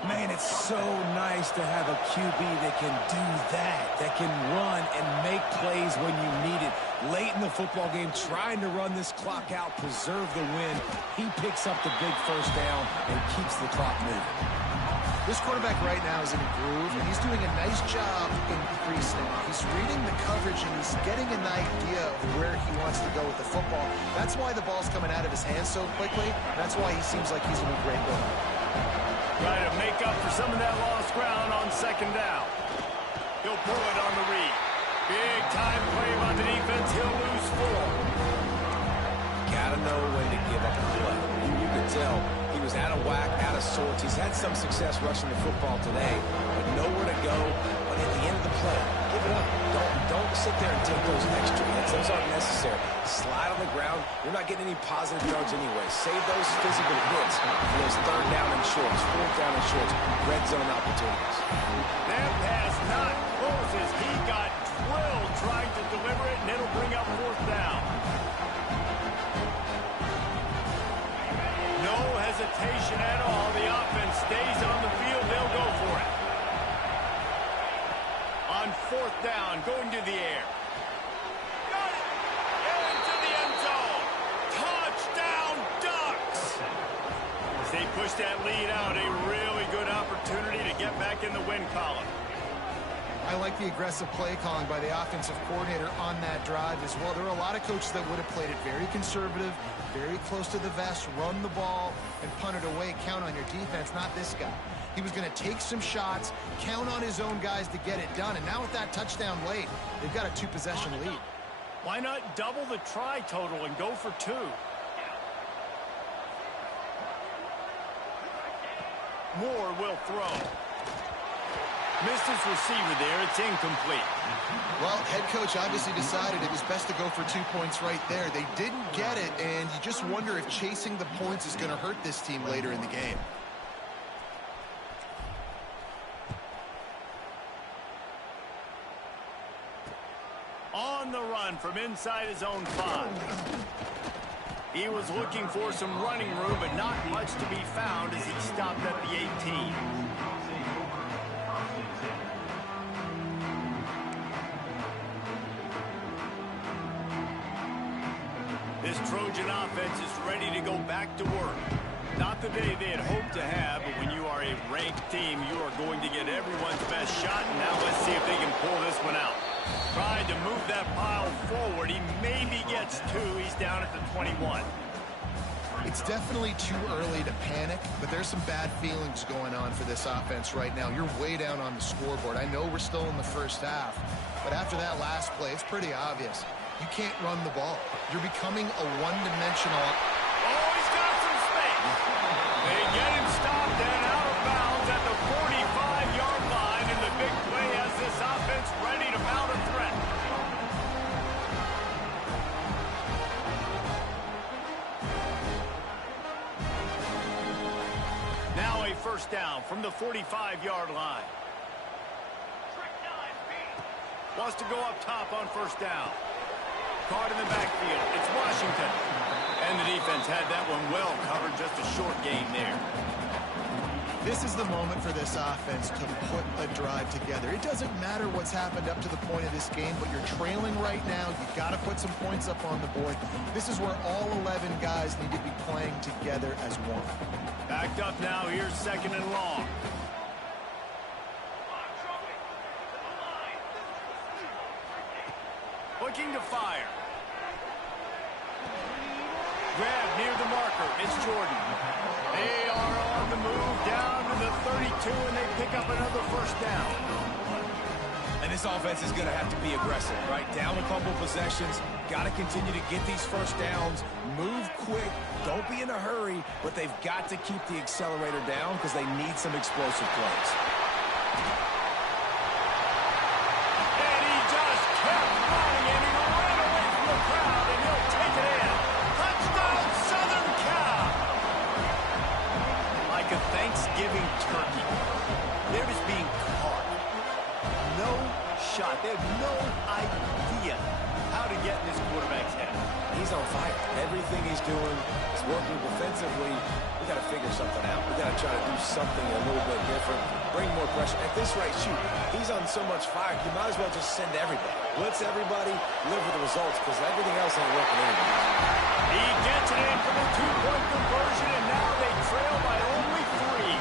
Man, it's so nice to have a QB that can do that can run and make plays when you need it. Late in the football game, trying to run this clock out, preserve the win. He picks up the big first down and keeps the clock moving. This quarterback right now is in a groove, and he's doing a nice job in pre-snap. He's reading the coverage, and he's getting an idea of where he wants to go with the football. That's why the ball's coming out of his hands so quickly. That's why he seems like he's in a great rhythm. Try to make up for some of that lost ground on second down. He'll pull it on the read. Big time play by the defense. He'll lose 4. Gotta know when to give up a play. You can tell he was out of whack, out of sorts. He's had some success rushing the football today, but nowhere to go. But at the end of the play, give it up. Don't sit there and take those extra hits. Those aren't necessary. Slide on the ground. You're not getting any positive yards anyway. Save those physical hits for those third down and shorts, fourth down and shorts, red zone opportunities. That pass not close as he got drilled trying to deliver it, and it'll bring up fourth down. No hesitation at all. The offense stays on the field. They'll go for it. On fourth down, going to the air. Got it! Into the end zone. Touchdown, Ducks! As they push that lead out, a really good opportunity to get back in the win column. I like the aggressive play calling by the offensive coordinator on that drive as well. There are a lot of coaches that would have played it very conservative, very close to the vest, run the ball, and punt it away. Count on your defense, not this guy. He was going to take some shots, count on his own guys to get it done. And now with that touchdown late, they've got a 2-possession lead. Why not double the try total and go for 2? Moore will throw. Missed his receiver there. It's incomplete. Well, head coach obviously decided it was best to go for 2 points right there. They didn't get it, and you just wonder if chasing the points is going to hurt this team later in the game. On the run from inside his own 5. He was looking for some running room, but not much to be found as he stopped at the 18. This Trojan offense is ready to go back to work. Not the day they had hoped to have, but when you are a ranked team, you are going to get everyone's best shot. And now let's see if they can pull this one out. Tried to move that pile forward. He maybe gets 2. He's down at the 21. It's definitely too early to panic, but there's some bad feelings going on for this offense right now. You're way down on the scoreboard. I know we're still in the first half, but after that last play, it's pretty obvious. You can't run the ball. You're becoming a one-dimensional. Oh, he's got some space. They get him stopped and out of bounds at the 45-yard line, and the big play has this offense ready to mount a threat. Now a first down from the 45-yard line. Wants to go up top on first down. Caught in the backfield. It's Washington. And the defense had that one well covered. Just a short gain there. This is the moment for this offense to put a drive together. It doesn't matter what's happened up to the point of this game, but you're trailing right now. You've got to put some points up on the board. This is where all 11 guys need to be playing together as one. Backed up now. Here's second and long. Looking to fire. Grab near the marker. It's Jordan. They are on the move down to the 32, and they pick up another first down. And this offense is going to have to be aggressive, right? Down a couple possessions. Got to continue to get these first downs. Move quick. Don't be in a hurry, but they've got to keep the accelerator down because they need some explosive plays. Thanksgiving turkey. They're just being caught. No shot. They have no idea how to get in this quarterback's head. He's on fire. Everything he's doing is working defensively. We got to figure something out. We got to try to do something a little bit different. Bring more pressure. At this rate, shoot, he's on so much fire, you might as well just send everybody. Blitz everybody, live with the results, because everything else ain't working anyway. He gets it in for the two-point conversion, and now they trail by only 3.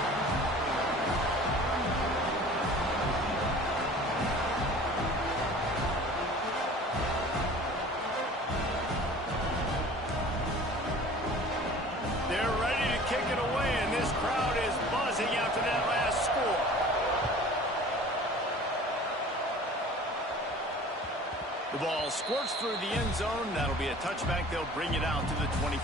They're ready to kick it away, and this crowd is The ball squirts through the end zone. That'll be a touchback. They'll bring it out to the 25.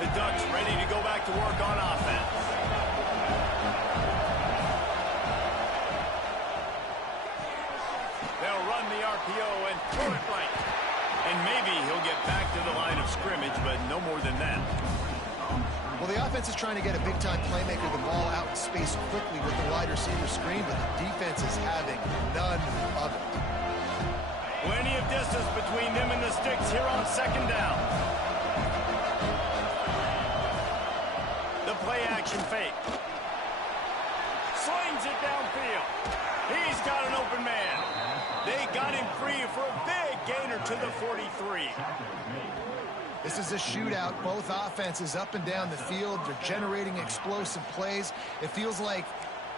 The Ducks ready to go back to work on offense. They'll run the RPO and throw it right. And maybe he'll get back to the line of scrimmage, but no more than that. Well, the offense is trying to get a big-time playmaker the ball out in space quickly with the wide receiver screen, but the defense is having none of it. Plenty of distance between them and the sticks here on second down. The play-action fake. Slings it downfield. He's got an open man. They got him free for a big gainer to the 43. This is a shootout. Both offenses up and down the field. They're generating explosive plays. It feels like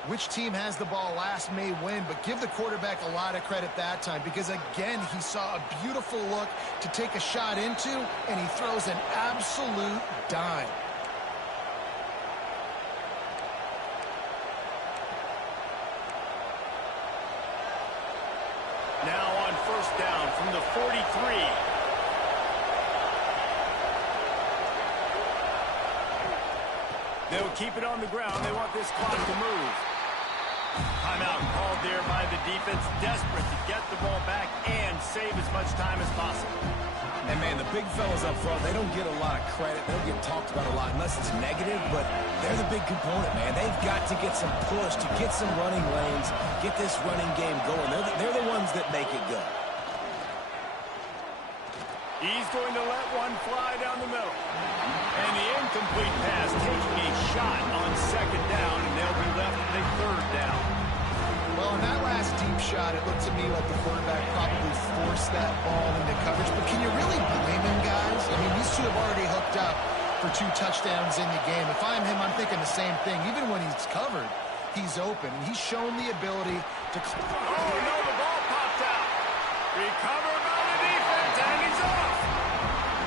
which team has the ball last may win, but give the quarterback a lot of credit that time because, again, he saw a beautiful look to take a shot into, and he throws an absolute dime. Now on first down from the 43. They'll keep it on the ground. They want this clock to move. Timeout called there by the defense, desperate to get the ball back and save as much time as possible. And, man, the big fellas up front, they don't get a lot of credit. They don't get talked about a lot unless it's negative, but they're the big component, man. They've got to get some push, to get some running lanes, get this running game going. They're the ones that make it go. He's going to let one fly down the middle. And the incomplete pass taking a shot on second down, and they'll be left with a third down. Well, on that last deep shot, it looked to me like the quarterback probably forced that ball into coverage. But can you really blame him, guys? I mean, these two have already hooked up for 2 touchdowns in the game. If I'm him, I'm thinking the same thing. Even when he's covered, he's open. And he's shown the ability to... Oh, no, the ball popped out. Recovered by the defense, and he's off.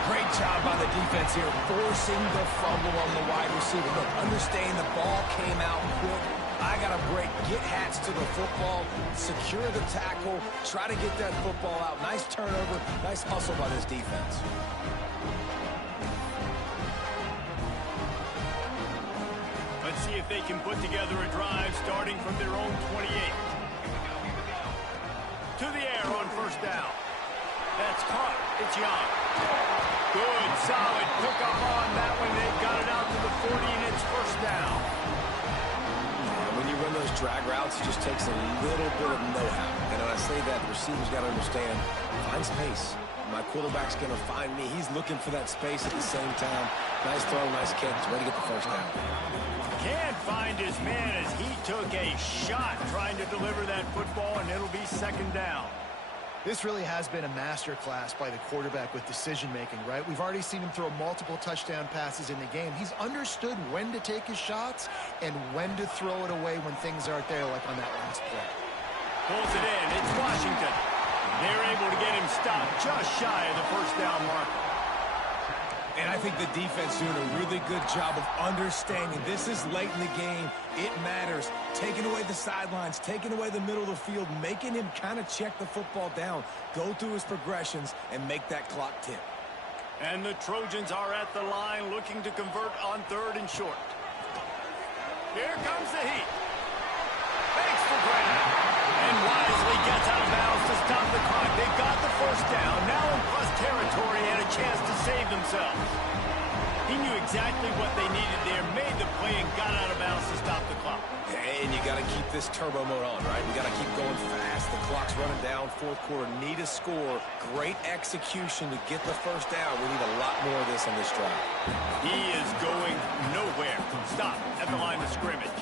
Great job by the defense here, forcing the fumble on the wide receiver. Look, understand the ball came out quick. I got to break, get hats to the football, secure the tackle, try to get that football out. Nice turnover, nice hustle by this defense. Let's see if they can put together a drive starting from their own 28. To the air on first down. That's caught. It's Young. Good, solid pickup on that one. They've got it out to the 40, and it's first down. When you run those drag routes, it just takes a little bit of know-how. And when I say that, the receiver's got to understand, find space. My quarterback's going to find me. He's looking for that space at the same time. Nice throw, nice catch. Way to get the first down. Can't find his man as he took a shot trying to deliver that football, and it'll be second down. This really has been a masterclass by the quarterback with decision-making, right? We've already seen him throw multiple touchdown passes in the game. He's understood when to take his shots and when to throw it away when things aren't there, like on that last play. Pulls it in. It's Washington. They're able to get him stopped just shy of the first down marker. And I think the defense doing a really good job of understanding this is late in the game. It matters. Taking away the sidelines, taking away the middle of the field, making him kind of check the football down, go through his progressions, and make that clock tick. And the Trojans are at the line looking to convert on third and short. Here comes the heat. Fakes the grab. And wisely gets out of bounds to stop the clock. They've got the first down. Now in plus territory and a chance to save themselves. He knew exactly what they needed there, made the play, and got out of bounds to stop the clock. And you got to keep this turbo mode on, right? We got to keep going fast. The clock's running down. Fourth quarter, need a score. Great execution to get the first down. We need a lot more of this on this drive. He is going nowhere. Stop at the line of scrimmage.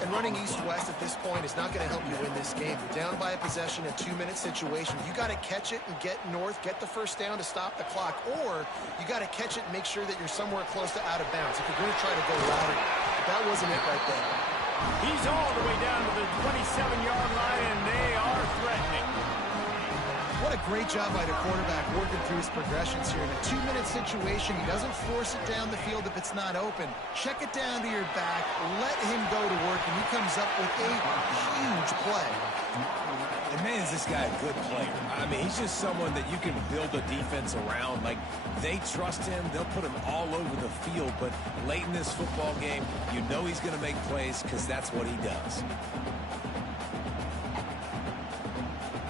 And running east-west at this point is not going to help you win this game. You're down by a possession, a 2-minute situation. You got to catch it and get north, get the first down to stop the clock, or you got to catch it and make sure that you're somewhere close to out of bounds if you're going to try to go lateral. But that wasn't it right there. He's all the way down to the 27-yard line, and they are threatening. What a great job by the quarterback working through his progressions here. In a 2-minute situation, he doesn't force it down the field if it's not open. Check it down to your back, let him go to work, and he comes up with a huge play. And man, is this guy a good player. I mean, he's just someone that you can build a defense around. Like, they trust him. They'll put him all over the field. But late in this football game, you know he's going to make plays because that's what he does.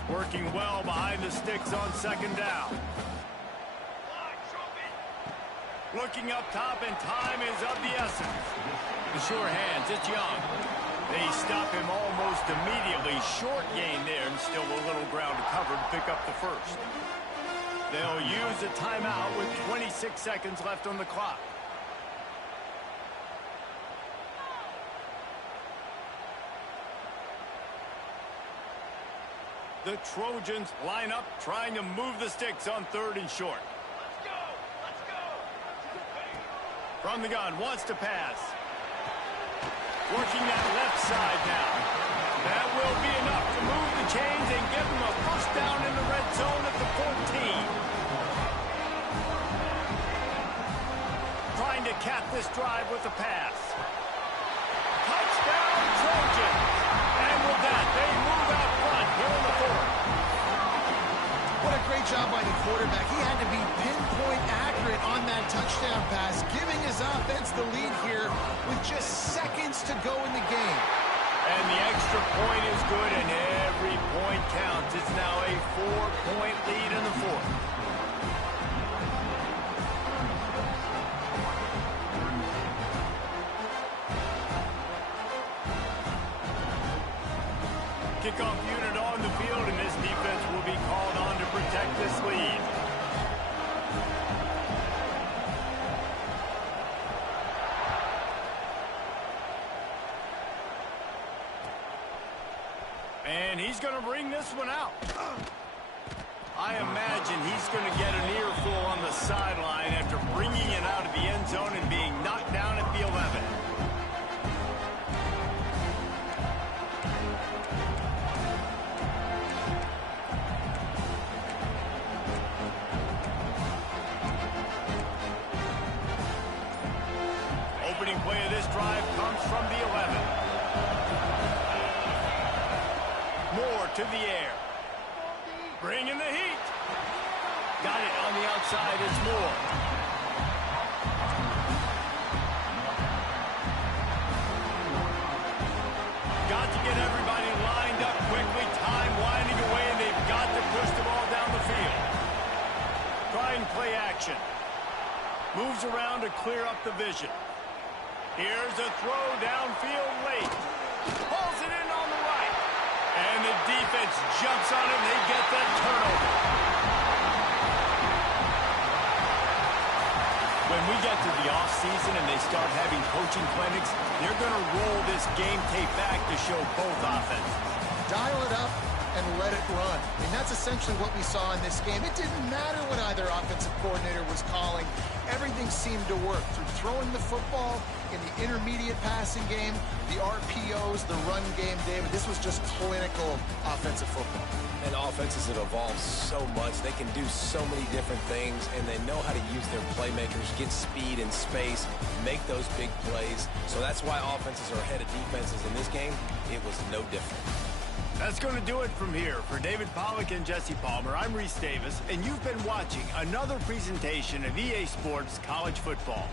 Working well behind the sticks on second down. Looking up top, and time is of the essence. The sure hands, it's Young. They stop him almost immediately. Short gain there, and still a little ground to cover to pick up the first. They'll use a timeout with 26 seconds left on the clock. The Trojans line up, trying to move the sticks on 3rd and short. Let's go! Let's go! From the gun, wants to pass. Working that left side now. That will be enough to move the chains and give them a first down in the red zone at the 14. Trying to cap this drive with a pass. Touchdown, Trojans! And with that, they move out front here in the 4th. What a great job by the quarterback. He had to be pinpoint accurate on that touchdown pass, giving his offense the lead here with just seconds to go in the game. And the extra point is good, and every point counts. It's now a 4-point lead in the 4th. Kickoff unit on the field, and this defense will be called on to protect this lead. And he's going to bring this one out. I imagine he's going to get an earful on the sideline after bringing it out of the end zone and being knocked down at the 11. Opening play of this drive comes from the 11. Moore to the air. Bringing the heat. Got it on the outside. It's Moore. Got to get everybody lined up quickly. Time winding away, and they've got to push the ball down the field. Try and play action. Moves around to clear up the vision. Here's a throw downfield late. Pulls it in on the right. And the defense jumps on him. They get that turnover. When we get to the offseason and they start having coaching clinics, they're going to roll this game tape back to show both offenses. Dial it up and let it run. I mean, that's essentially what we saw in this game. It didn't matter what either offensive coordinator was calling. Everything seemed to work through throwing the football, in the intermediate passing game, the RPOs, the run game, David. This was just clinical offensive football. And offenses have evolved so much. They can do so many different things, and they know how to use their playmakers, get speed and space, make those big plays. So that's why offenses are ahead of defenses in this game. It was no different. That's going to do it from here. For David Pollack and Jesse Palmer, I'm Reese Davis, and you've been watching another presentation of EA Sports College Football.